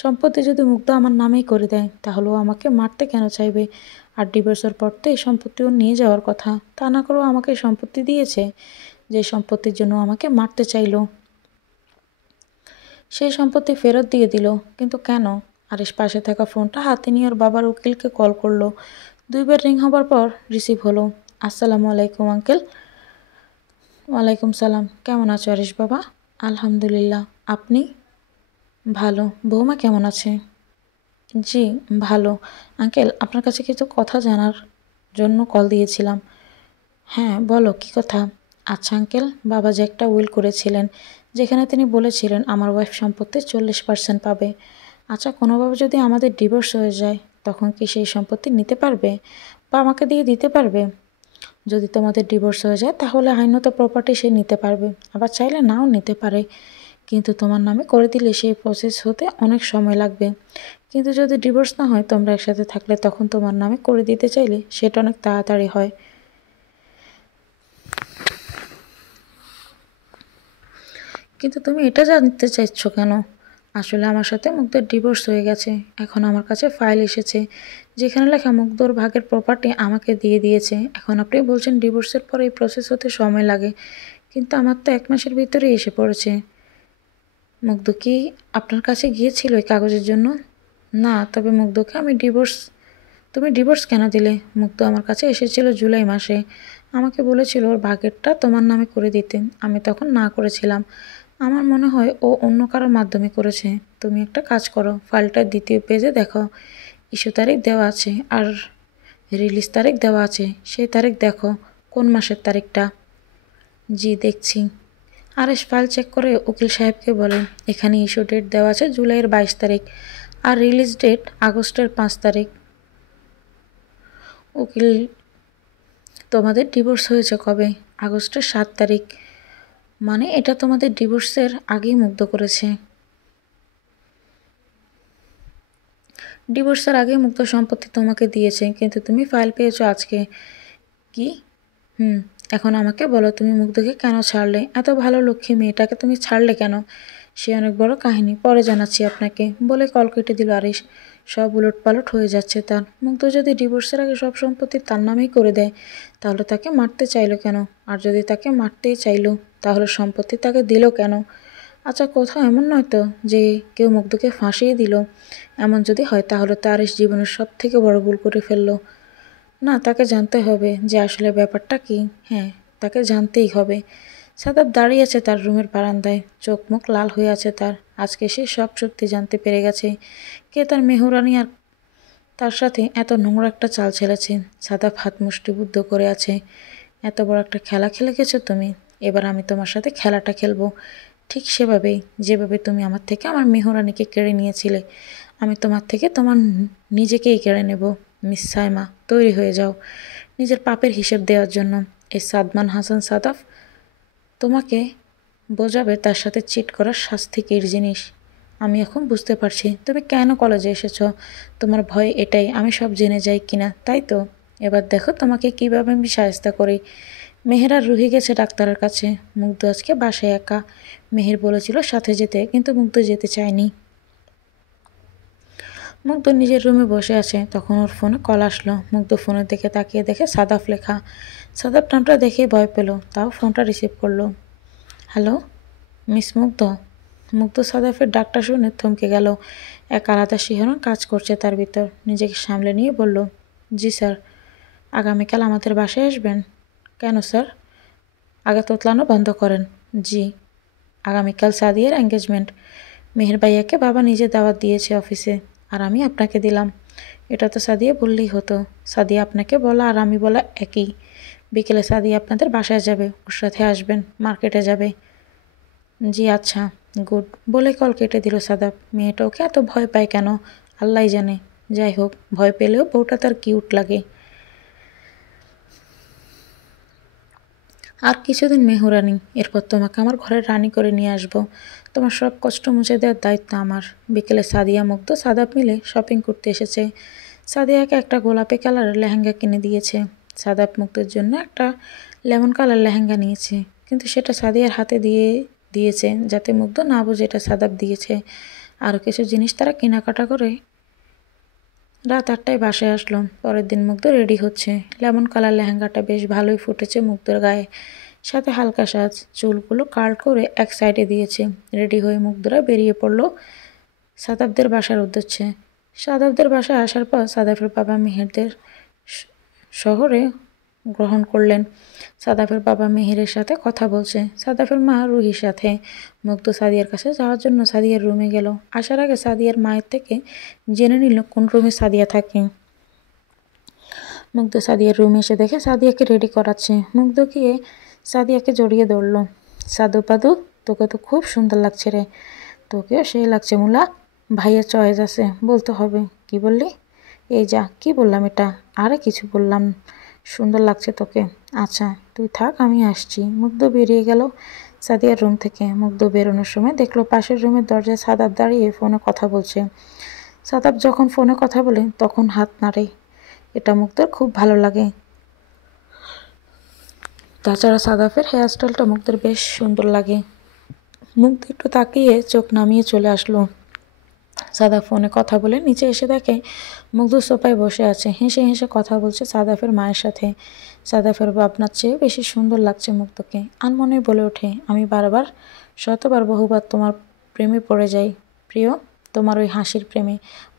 সম্পত্তি যদি মুগ্ধ আমার নামেই করে দেয় তাহলে ও আমাকে মারতে কেন চাইবে? আর ডিভোর্সের পর তো এই সম্পত্তি ও নিয়ে যাওয়ার কথা। তা না করেও আমাকে এই সম্পত্তি দিয়েছে। যে সম্পত্তির জন্য আমাকে মারতে চাইলো সেই সম্পত্তি ফেরত দিয়ে দিল। কিন্তু কেন? আরিশ পাশে থাকা ফোনটা হাতে নিয়ে ওর বাবার উকিলকে কল করলো। 2বার রিং হবার পর রিসিভ হলো। আসসালামু আলাইকুম আঙ্কেল। ওয়ালাইকুম সালাম। কেমন আছো আরিশ বাবা? আলহামদুলিল্লাহ। আপনি? ভালো। বৌমা কেমন আছে? জি ভালো। আঙ্কেল আপনার কাছে কিছু কথা জানার জন্য কল দিয়েছিলাম। হ্যাঁ বলো, কী কথা? আচ্ছা আঙ্কেল, বাবা যে একটা উইল করেছিলেন যেখানে তিনি বলেছিলেন আমার ওয়াইফ সম্পত্তির 40% পাবে। আচ্ছা, কোনোভাবে যদি আমাদের ডিভোর্স হয়ে যায় তখন কি সেই সম্পত্তি নিতে পারবে বা আমাকে দিয়ে দিতে পারবে? যদি তোমাদের ডিভোর্স হয়ে যায় তাহলে আইনত প্রপার্টি সে নিতে পারবে, আবার চাইলে নাও নিতে পারে। কিন্তু তোমার নামে করে দিলে সেই প্রসেস হতে অনেক সময় লাগবে। কিন্তু যদি ডিভোর্স না হয়, তোমরা একসাথে থাকলে তখন তোমার নামে করে দিতে চাইলে সেটা অনেক তাড়াতাড়ি হয়। কিন্তু তুমি এটা জানতে চাইছো কেন? আসলে আমার সাথে মুগ্ধর ডিভোর্স হয়ে গেছে। এখন আমার কাছে ফাইল এসেছে যেখানে লেখা মুগ্ধর ভাগের প্রপার্টি আমাকে দিয়ে দিয়েছে। এখন আপনি বলছেন ডিভোর্সের পর এই প্রসেস হতে সময় লাগে, কিন্তু আমার তো 1 মাসের ভিতরেই এসে পড়েছে। মুগ্ধ কি আপনার কাছে গিয়েছিল এই কাগজের জন্য? না, তবে মুগ্ধকে আমি তুমি ডিভোর্স কেন দিলে? মুগ্ধ আমার কাছে এসেছিল জুলাই মাসে। আমাকে বলেছিল ওর ভাগেরটা তোমার নামে করে দিতে। আমি তখন না করেছিলাম। আমার মনে হয় ও অন্য কারোর মাধ্যমে করেছে। তুমি একটা কাজ করো, ফাইলটার 2য় পেজে দেখো, ইস্যু তারিখ দেওয়া আছে আর রিলিজ তারিখ দেওয়া আছে। সেই তারিখ দেখো, কোন মাসের তারিখটা। জি দেখছি। আরেশ ফাইল চেক করে উকিল সাহেবকে বলেন, এখানে ইস্যু ডেট দেওয়া আছে জুলাইয়ের 22 তারিখ আর রিলিজ ডেট আগস্টের 5 তারিখ। উকিল, তোমাদের ডিভোর্স হয়েছে কবে? আগস্টের 7 তারিখ। মানে এটা তোমাদের ডিভোর্সের আগেই মুগ্ধ করেছে। ডিভোর্সের আগে মুগ্ধ সম্পত্তি তোমাকে দিয়েছে, কিন্তু তুমি ফাইল পেয়েছো আজকে। কি? এখন আমাকে বলো, তুমি মুগ্ধকে কেন ছাড়লে? এত ভালো লক্ষ্মী মেয়েটাকে তুমি ছাড়লে কেন? সে অনেক বড় কাহিনী, পরে জানাচ্ছি আপনাকে, বলে কল কেটে দিল আরিশ। সব উলটপালট হয়ে যাচ্ছে তার। মুগ্ধ যদি ডিভোর্সের আগে সব সম্পত্তি তার নামেই করে দেয় তাহলে তাকে মারতে চাইলো কেন? আর যদি তাকে মারতেই চাইলো তাহলে সম্পত্তি তাকে দিল কেন? আচ্ছা, কোথাও এমন নয় তো যে কেউ মুগ্ধকে ফাঁসিয়ে দিল? এমন যদি হয় তাহলে তো আরিশ জীবনের সব থেকে বড় ভুল করে ফেললো। না, তাকে জানতে হবে যে আসলে ব্যাপারটা কি। হ্যাঁ, তাকে জানতেই হবে। সাদাব দাঁড়িয়ে আছে তার রুমের বারান্দায়, চোখ মুখ লাল হয়ে আছে তার। আজকে সে সব সত্যি জানতে পেরে গেছে কে তার মেহরানি আর তার সাথে এত নোংরা একটা চাল ছেড়েছে। সাদাব হাত মুষ্টিবদ্ধ করে আছে। এত বড় একটা খেলা খেলে গেছো তুমি। এবার আমি তোমার সাথে খেলাটা খেলবো, ঠিক সেভাবেই যেভাবে তুমি আমার থেকে আমার মেহরানিকে কেড়ে নিয়েছিলে। আমি তোমার থেকে তোমার নিজেকেই কেড়ে নেব। মিস সাইমা, তৈরি হয়ে যাও নিজের পাপের হিসেব দেওয়ার জন্য। এই সাদমান হাসান সাদাফ তোমাকে বোঝাবে তার সাথে চিট করার শাস্তি কী জিনিস। আমি এখন বুঝতে পারছি তুমি কেন কলেজে এসেছ। তোমার ভয় এটাই আমি সব জেনে যাই কিনা, তাই তো? এবার দেখো তোমাকে কীভাবে আমি শায়েস্তা করি। মেহের আর রুহি গেছে ডাক্তারের কাছে। মুগ্ধ আজকে বাসায় একা। মেহের বলেছিল সাথে যেতে, কিন্তু মুগ্ধ যেতে চায়নি। মুগ্ধ নিজের রুমে বসে আছে, তখন ওর ফোনে কল আসলো। মুগ্ধ ফোনের দিকে তাকিয়ে দেখে সাদাফ লেখা। সাদাফ নামটা দেখে ভয় পেল, তাও ফোনটা রিসিভ করলো। হ্যালো মিস মুগ্ধ? মুগ্ধ সাদাফের ডাকটা শুনে থমকে গেল। এক আলাদা শিহরণ কাজ করছে তার ভিতর। নিজেকে সামলে নিয়ে বলল, জি স্যার। আগামীকাল আমাদের বাসায় আসবেন? কেন স্যার? আগে তোতলানো বন্ধ করেন। জি। আগামীকাল সাদিয়ার এঙ্গেজমেন্ট। মেহের ভাইয়াকে বাবা নিজে দাওয়াত দিয়েছে অফিসে, আর আমি আপনাকে দিলাম। এটা তো সাদিয়া বললেই হতো। সাদিয়া আপনাকে বলা আর আমি বলা একই। বিকেলে সাদিয়া আপনাদের বাসায় যাবে, ওর সাথে আসবেন, মার্কেটে যাবে। জি আচ্ছা, গুড বলে কল কেটে দিল সাদাব। মেয়েটা ওকে এত ভয় পায় কেন আল্লাহ জানে। যাই হোক, ভয় পেলেও বউটা তার কিউট লাগে। আর কিছুদিন মেহরানি, এরপর তোমাকে আমার ঘরের রানী করে নিয়ে আসবো। তোমার সব কষ্ট মুছে দেওয়ার দায়িত্ব আমার। বিকেলে সাদিয়া মুগ্ধ সাদাব মিলে শপিং করতে এসেছে। সাদিয়াকে একটা গোলাপি কালারের লেহেঙ্গা কিনে দিয়েছে। সাদাব মুগ্ধের জন্য একটা লেমন কালার লেহেঙ্গা নিয়েছে, কিন্তু সেটা সাদিয়ার হাতে দিয়েছে যাতে মুগ্ধ না বুঝে এটা সাদাব দিয়েছে। আরও কিছু জিনিস তারা কেনাকাটা করে রাত 8টায় বাসায় আসলো। পরের দিন মুগ্ধ রেডি হচ্ছে। লেমন কালার লেহেঙ্গাটা বেশ ভালোই ফুটেছে মুগ্ধর গায়ে, সাথে হালকা সাজ। চুলগুলো কার্ল করে এক সাইডে দিয়েছে। রেডি হয়ে মুগ্ধরা বেরিয়ে পড়ল সাদাবদের বাসার উদ্দেশ্যে। সাদাবদের বাসায় আসার পর সাদাফের বাবা মেহেরদের শহরে গ্রহণ করলেন। সাদাফের বাবা মেহেরের সাথে কথা বলছে, সাদাফের মা রুহির সাথে। মুগ্ধ সাদিয়ার কাছে যাওয়ার জন্য সাদিয়ার রুমে গেল। আসার আগে সাদিয়ার মায়ের থেকে জেনে নিল কোন রুমে সাদিয়া থাকে। মুগ্ধ সাদিয়ার রুমে এসে দেখে সাদিয়াকে রেডি করাচ্ছে। মুগ্ধ গিয়ে সাদিয়াকে জড়িয়ে ধরল। সাদু পাদু, তোকে তো খুব সুন্দর লাগছে রে। তোকেও সেই লাগছে মুলা, ভাইয়ের চয়েস আছে, বলতে হবে। কি বললি? এই যা, কি বললাম এটা? আরে কিছু বললাম, সুন্দর লাগছে তোকে। আচ্ছা তুই থাক, আমি আসছি। মুগ্ধ বেরিয়ে গেল সাদিয়ার রুম থেকে। মুগ্ধ বেরোনোর সময় দেখলো পাশের রুমের দরজায় সাদাব দাঁড়িয়ে ফোনে কথা বলছে। সাদাব যখন ফোনে কথা বলে তখন হাত নাড়ে, এটা মুগ্ধর খুব ভালো লাগে। তাছাড়া সাদাফের হেয়ারস্টাইলটা মুগ্ধের বেশ সুন্দর লাগে। মুগ্ধ একটু তাকিয়ে চোখ নামিয়ে চলে আসলো। সাদাফ ফোনে কথা বলে নিচে এসে দেখে মুগ্ধ সোফায় বসে আছে, হেসে হেসে কথা বলছে সাদাফের মায়ের সাথে। সাদাফের ভাবনার চেয়ে বেশি সুন্দর লাগছে মুগ্ধকে। আনমনে বলে ওঠে, আমি বারবার, শতবার, বহুবার তোমার প্রেমে পড়ে যাই প্রিয়। তোমার ওই হাসির প্রেমে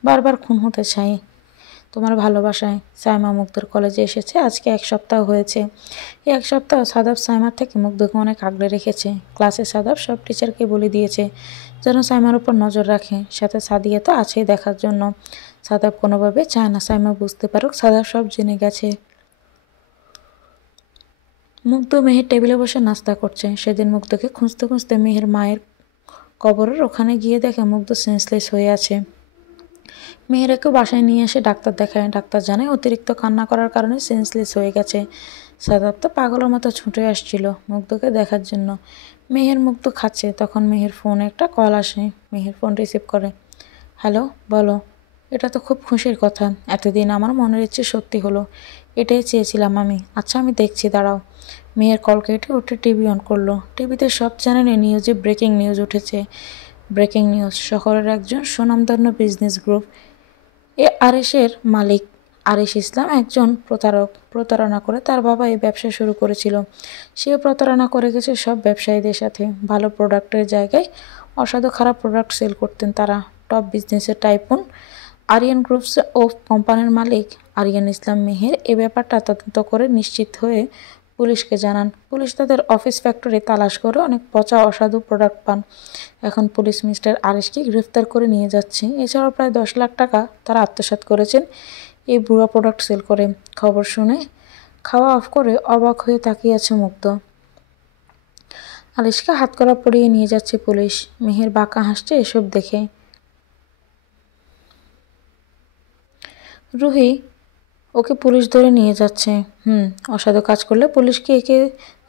বারবার খুন হতে চাই, তোমার ভালোবাসায়। সাইমা মুগ্ধর কলেজে এসেছে আজকে 1 সপ্তাহ হয়েছে। এই 1 সপ্তাহ সাদাব সাইমার থেকে মুগ্ধকে অনেক আগলে রেখেছে। ক্লাসে সাদাব সব টিচারকে বলে দিয়েছে যেন সাইমার উপর নজর রাখে। সাথে সাদিয়া তো আছেই দেখার জন্য। সাদাব কোনোভাবে চায় না সাইমা বুঝতে পারুক সাদাব সব জেনে গেছে। মুগ্ধ মেহের টেবিলে বসে নাস্তা করছে। সেদিন মুগ্ধকে খুঁজতে খুঁজতে মেহের মায়ের কবরের ওখানে গিয়ে দেখে মুগ্ধ সেন্সলেস হয়ে আছে। মেয়েরাকেও বাসায় নিয়ে এসে ডাক্তার দেখায়। ডাক্তার জানায় অতিরিক্ত কান্না করার কারণে সেন্সলেস হয়ে গেছে। সাদাব তো পাগলের মতো ছুটে আসছিল মুগ্ধকে দেখার জন্য। মেহের মুগ্ধ খাচ্ছে, তখন মেহের ফোনে একটা কল আসে। মেহের ফোন রিসিভ করে। হ্যালো, বলো। এটা তো খুব খুশির কথা, এতদিন আমার মনের ইচ্ছে সত্যি হলো। এটাই চেয়েছিলাম আমি। আচ্ছা আমি দেখছি, দাঁড়াও। মেয়ের কল কেটে উঠে টিভি অন করলো। টিভিতে সব চ্যানেলে নিউজে ব্রেকিং নিউজ উঠেছে। ব্রেকিং নিউজ, শহরের একজন সুনামধন্য বিজনেস গ্রুপ আরিশের মালিক আরিশ ইসলাম একজন প্রতারক। প্রতারণা করে তার বাবা এই ব্যবসা শুরু করেছিল। সেও প্রতারণা করে গেছে সব ব্যবসায়ীদের সাথে। ভালো প্রোডাক্টের জায়গায় অসাধু খারাপ প্রোডাক্ট সেল করতেন তারা। টপ বিজনেসের টাইকুন আরিয়ান গ্রুপস ও কোম্পানির মালিক আরিয়ান ইসলাম মেহের এ ব্যাপারটা তদন্ত করে নিশ্চিত হয়ে পুলিশকে জানান। পুলিশ তাদের অফিস ফ্যাক্টরি তালাশ করে অনেক পচা অসাধু প্রোডাক্ট পান। এখন পুলিশ মিস্টার আরিশকে গ্রেফতার করে নিয়ে যাচ্ছে। এছাড়াও প্রায় 10 লাখ টাকা তারা আত্মসাৎ করেছেন এই বুড়া প্রোডাক্ট সেল করে। খবর শুনে খাওয়া অফ করে অবাক হয়ে তাকিয়ে আছে মুগ্ধ। আরিশকে হাতকড়া পরিয়ে নিয়ে যাচ্ছে পুলিশ। মেহের বাঁকা হাসছে এসব দেখে। রুহি, ওকে পুলিশ ধরে নিয়ে যাচ্ছে। অসাধু কাজ করলে পুলিশ কি একে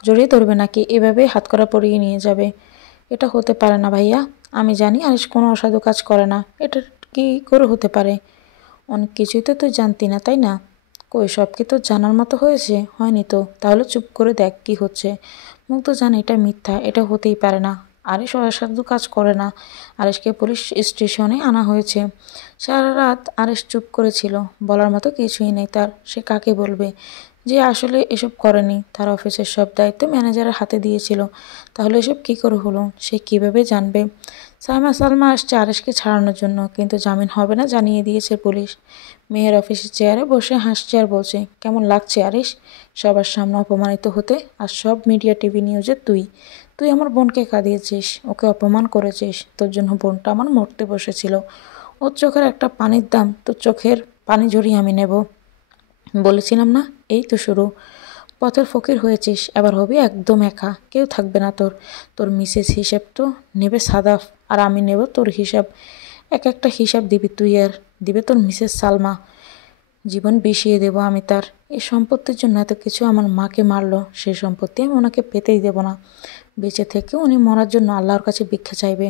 জড়িয়ে ধরবে নাকি এভাবে হাতকড়া পরিয়ে নিয়ে যাবে? এটা হতে পারে না ভাইয়া। আমি জানি আরিশ কোনো অসাধু কাজ করে না। এটা কি করে হতে পারে? অনেক কিছুই তো তুই জানতি না, তাই না? কই, সব কি তোর জানার মতো হয়েছে? হয়নি তো, তাহলে চুপ করে দেখ কি হচ্ছে। মুগ্ধ জানে এটা মিথ্যা, এটা হতেই পারে না। আরিশ অসাধু কাজ করে না। আরিশকে পুলিশ স্টেশনে আনা হয়েছে। সারা রাত আরিশ চুপ করেছিল, বলার মতো কিছুই নেই তার। সে কাকে বলবে যে আসলে এসব করেনি? তার অফিসের সব দায়িত্ব ম্যানেজারের হাতে দিয়েছিল। তাহলে এসব কী করে হলো সে কীভাবে জানবে? সালমা আসছে আরিশকে ছাড়ানোর জন্য, কিন্তু জামিন হবে না জানিয়ে দিয়েছে পুলিশ। মেয়ের অফিসের চেয়ারে বসে হাসছে আর বলছে, কেমন লাগছে আরিশ সবার সামনে অপমানিত হতে? আর সব মিডিয়া টিভি নিউজে তুই তুই আমার বোনকে কাঁদিয়েছিস, ওকে অপমান করেছিস। তোর জন্য বোনটা আমার মরতে বসেছিল। ওর চোখের একটা পানির দাম তোর চোখের পানি ঝরিয়ে আমি নেব। বলেছিলাম না, এই তো শুরু। পথের ফকির হয়েছিস, এবার হবি একদম একা, কেউ থাকবে না তোর। তোর মিসেস হিসেব তো নেবে সাদাফ, আর আমি নেব তোর হিসাব। এক একটা হিসাব দিবি তুই, আর দিবে তোর মিসেস সালমা। জীবন বিষিয়ে দেব আমি তার। এই সম্পত্তির জন্য এত কিছু আমার মাকে মারলো, সেই সম্পত্তি আমি ওনাকে পেতেই দেব না। বেঁচে থেকে উনি মরার জন্য আল্লাহর কাছে ভিক্ষা চাইবে।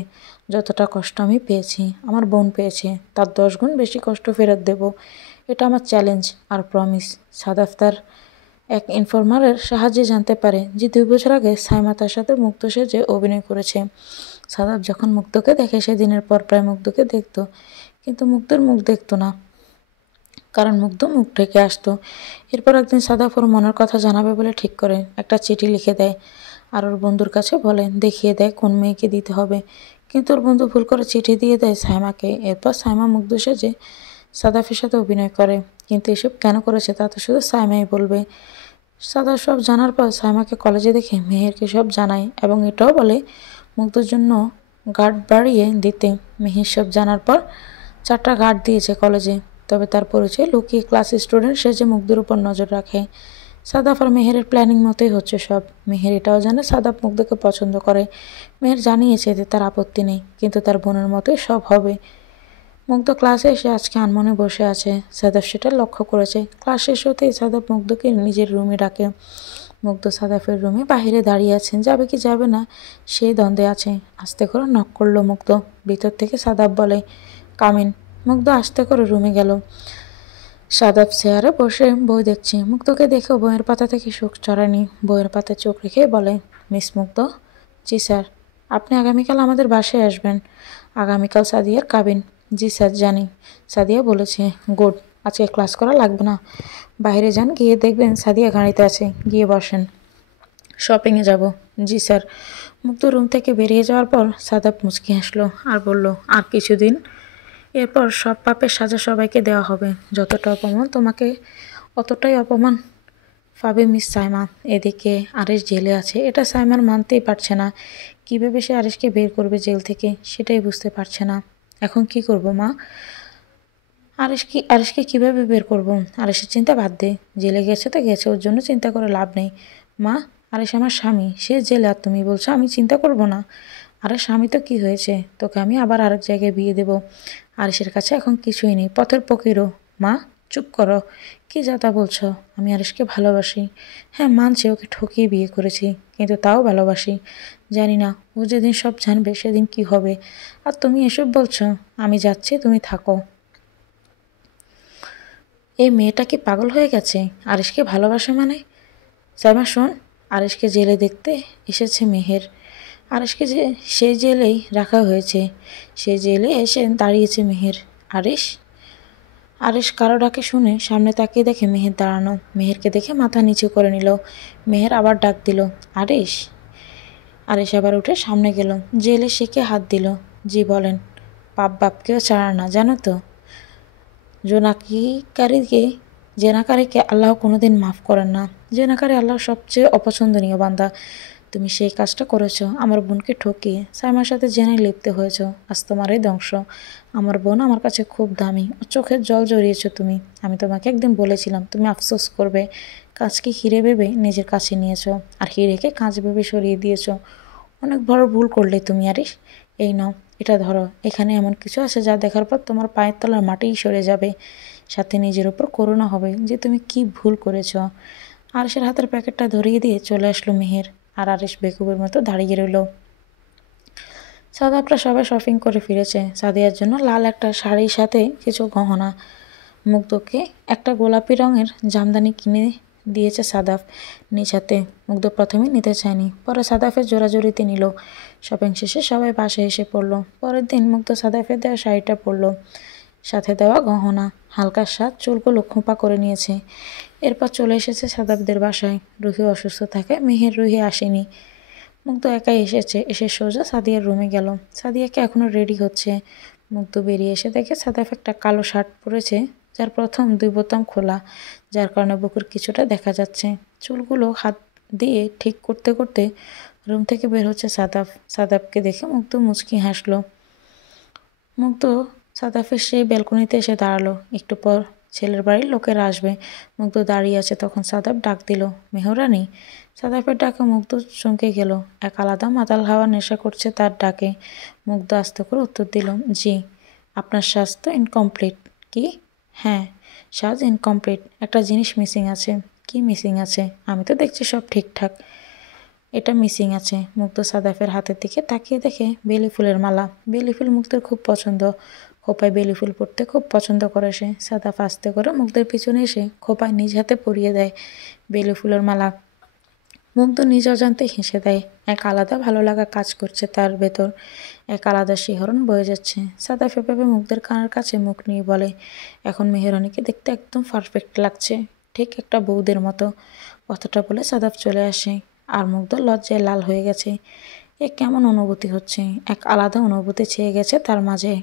যতটা কষ্ট আমি পেয়েছি, আমার বোন পেয়েছে, তার 10 গুণ বেশি কষ্ট ফেরত দেব। এটা আমার চ্যালেঞ্জ আর প্রমিস। সাদাফ তার এক ইনফরমারের সাহায্যে জানতে পারে যে 2 বছর আগে সাইমা তার সাথে মুগ্ধ সেজে অভিনয় করেছে। সাদাফ যখন মুগ্ধকে দেখে সেদিনের পর প্রায় মুগ্ধকে দেখত, কিন্তু মুগ্ধের মুখ দেখতো না, কারণ মুগ্ধ মুখ ঢেকে আসতো। এরপর একদিন সাদাফ ওর মনের কথা জানাবে বলে ঠিক করে একটা চিঠি লিখে দেয়, আর ওর বন্ধুর কাছে বলে দেখিয়ে দেয় কোন মেয়েকে দিতে হবে। কিন্তু ওর বন্ধু ভুল করে চিঠি দিয়ে দেয় সাইমাকে। এরপর সাইমা মুগ্ধ সেজে সাদাফের সাথে অভিনয় করে, কিন্তু এসব কেন করেছে তা তো শুধু সাইমাই বলবে। সাদা সব জানার পর সাইমাকে কলেজে দেখে মেহেরকে সব জানায় এবং এটাও বলে মুগ্ধর জন্য গার্ড বাড়িয়ে দিতে। মেহের সব জানার পর 4টা গার্ড দিয়েছে কলেজে, তবে তার পরিচয় লুকিয়ে ক্লাস স্টুডেন্ট সেজে মুগ্ধর উপর নজর রাখে। সাদাফ আর মেহেরের প্ল্যানিং মতোই হচ্ছে সব। মেহের এটাও জানে সাদাফ মুগ্ধকে পছন্দ করে। মেহের জানিয়েছে এতে তার আপত্তি নেই, কিন্তু তার বোনের মতোই সব হবে। মুগ্ধ ক্লাসে এসে আজকে আনমনে বসে আছে, সাদাফ সেটা লক্ষ্য করেছে। ক্লাস শেষ হতেই সাদাফ মুগ্ধকে নিজের রুমে ডাকে। মুগ্ধ সাদাফের রুমে বাহিরে দাঁড়িয়ে আছেন, যাবে কি যাবে না সেই দ্বন্দ্বে আছে। আস্তে করে নক করলো মুগ্ধ। ভিতর থেকে সাদাফ বলে কামিন। মুগ্ধ আস্তে করে রুমে গেল। সাদাফ চেয়ারে বসে বই দেখছে। মুগ্ধকে দেখেও বইয়ের পাতা থেকে চোখ চড়ায়নি, বইয়ের পাতায় চোখ রেখে বলে মিস মুগ্ধ। জি স্যার। আপনি আগামীকাল আমাদের বাসায় আসবেন। আগামীকাল সাদিয়ার কাবিন। জি স্যার জানি। সাদিয়া বলেছে। গুড। আজকে ক্লাস করা লাগবে না, বাইরে যান, গিয়ে দেখবেন সাদিয়া গাড়িতে আছে, গিয়ে বসেন। শপিংয়ে যাব। জি স্যার। মুগ্ধ রুম থেকে বেরিয়ে যাওয়ার পর সাদাব মুচকি হাসলো আর বলল আর কিছুদিন, এরপর সব পাপের সাজা সবাইকে দেওয়া হবে। যতটা অপমান তোমাকে, অতটাই অপমান পাবে মিস সাইমা। এদিকে আরিশ জেলে আছে, এটা সাইমার মানতেই পারছে না। কীভাবে সে আরিশকে বের করবে জেল থেকে সেটাই বুঝতে পারছে না। এখন কি করব মা? আরিশকে কীভাবে বের করব? আরিশের চিন্তা বাদ দে, জেলে গেছে তো গেছে, ওর জন্য চিন্তা করে লাভ নেই। মা, আরিশ আমার স্বামী, সে জেলে, আর তুমি বলছো আমি চিন্তা করব না? আরে স্বামী তো কি হয়েছে, তোকে আমি আবার আরেক জায়গায় বিয়ে দেব। আরিশের কাছে এখন কিছুই নেই, পথের ফকিরও। মা চুপ করো, কি যা তা বলছো? আমি আরিশকে ভালোবাসি। হ্যাঁ মানছি, ওকে ঠকিয়ে বিয়ে করেছি, কিন্তু তাও ভালোবাসি। জানি না ও যেদিন সব জানবে সেদিন কি হবে। আর তুমি এসব বলছো? আমি যাচ্ছি, তুমি থাকো। এই মেয়েটা কি পাগল হয়ে গেছে? আরিশকে ভালোবাসে মানে? সাইমা শোন, আরিশকে জেলে দেখতে এসেছে মেহের। আরিশকে যে সেই জেলেই রাখা হয়েছে, সেই জেলে এসে দাঁড়িয়েছে মেহের। আরিশ। আরিশ কারো ডাকে শুনে সামনে তাকিয়ে দেখে মেহের দাঁড়ানো। মেহেরকে দেখে মাথা নিচু করে নিল। মেহের আবার ডাক দিল আরিশ। আরিশ আবার উঠে সামনে গেল, জেলে শিখে হাত দিল। জি বলেন। পাপ বাপকেও ছাড়া না, জানো তো? জোনাকিকারীকে জেনাকারীকে আল্লাহ কোনোদিন মাফ করেন না। জেনাকারী আল্লাহর সবচেয়ে অপছন্দনীয় বান্দা। তুমি সেই কাজটা করেছো, আমার বোনকে ঠকিয়ে সাইমার সাথে জেনে লিপ্ত হয়েছ। আজ তোমারই ধ্বংস। আমার বোন আমার কাছে খুব দামি, ও চোখের জল জড়িয়েছ তুমি। আমি তোমাকে একদিন বলেছিলাম তুমি আফসোস করবে। কাজকে হিরে ভেবে নিজের কাছে নিয়েছো, আর হিরেকে কাজ ভেবে সরিয়ে দিয়েছো। অনেক বড় ভুল করলে তুমি আরিশ। এই নাও, এটা ধরো। এখানে এমন কিছু আছে যা দেখার পর তোমার পায়ের তলার মাটিই সরে যাবে, সাথে নিজের উপর করুণা হবে যে তুমি কি ভুল করেছ। আরিশের হাতের প্যাকেটটা ধরিয়ে দিয়ে চলে আসলো মেহের, আর আরিশ বেকুবের মতো দাঁড়িয়ে রইল। সাদাপরা সবাই শপিং করে ফিরেছে। সাদিয়ার জন্য লাল একটা শাড়ির সাথে কিছু গহনা। মুগ্ধকে একটা গোলাপি রঙের জামদানি কিনে দিয়েছে সাদাফ নিজ হাতে। মুগ্ধ প্রথমে নিতে চায়নি, পরে সাদাফের জোরাজোরিতে নিল। শপিং শেষে সবাই বাসায় এসে পড়ল। পরের দিন মুগ্ধ সাদাফের দেওয়া শাড়িটা পরল, সাথে দেওয়া গহনা। হালকা স্বাদ চুলগুলো খোঁপা করে নিয়েছে। এরপর চলে এসেছে সাদাফদের বাসায়। রুহি অসুস্থ থাকায় মেহের রুহি আসেনি। মুগ্ধ একাই এসেছে, এসে সোজা সাদিয়ার রুমে গেল। সাদিয়াকে এখনও রেডি হচ্ছে। মুগ্ধ বেরিয়ে এসে দেখে সাদাফ একটা কালো শার্ট পরেছে, যার প্রথম 2 বোতাম খোলা, যার কারণে বুকের কিছুটা দেখা যাচ্ছে। চুলগুলো হাত দিয়ে ঠিক করতে করতে রুম থেকে বের হচ্ছে সাদাফ। সাদাফকে দেখে মুগ্ধ মুচকি হাসলো। মুগ্ধ সাদাফের সেই ব্যালকনিতে এসে দাঁড়ালো। একটু পর ছেলের বাড়ির লোকেরা আসবে। মুগ্ধ দাঁড়িয়ে আছে, তখন সাদাব ডাক দিল, মেহরানি। সাদাবের ডাকে মুগ্ধ চমকে গেল। এক আলাদা মাতাল হাওয়া নেশা করছে তার ডাকে। মুগ্ধ আস্তে করে উত্তর দিল, জি। আপনার শ্বাস তো ইনকমপ্লিট। কি? হ্যাঁ, শ্বাস ইনকমপ্লিট। একটা জিনিস মিসিং আছে। কি মিসিং আছে? আমি তো দেখছি সব ঠিকঠাক। এটা মিসিং আছে। মুগ্ধ সাদাফের হাতের দিকে তাকিয়ে দেখে বেলি ফুলের মালা। বেলি ফুল মুগ্ধের খুব পছন্দ। খোপায় বেলি ফুল পরতে খুব পছন্দ করে সে। সাদাফ আস্তে করে মুগ্ধের পিছনে এসে খোপায় নিজ হাতে পরিয়ে দেয় বেলি ফুলের মালা। মুগ্ধ নিজ অজান্তে হেসে দেয়। এক আলাদা ভালো লাগা কাজ করছে তার ভেতর। এক আলাদা শিহরণ বয়ে যাচ্ছে। সাদাফ এভাবে মুগ্ধের কানের কাছে মুখ নিয়ে বলে, এখন মেহরানিকে দেখতে একদম পারফেক্ট লাগছে, ঠিক একটা বউদের মতো। কথাটা বলে সাদাফ চলে আসে। আর মুগ্ধ লজ্জায় লাল হয়ে গেছে। এ কেমন অনুভূতি হচ্ছে? এক আলাদা অনুভূতি ছেয়ে গেছে তার মাঝে।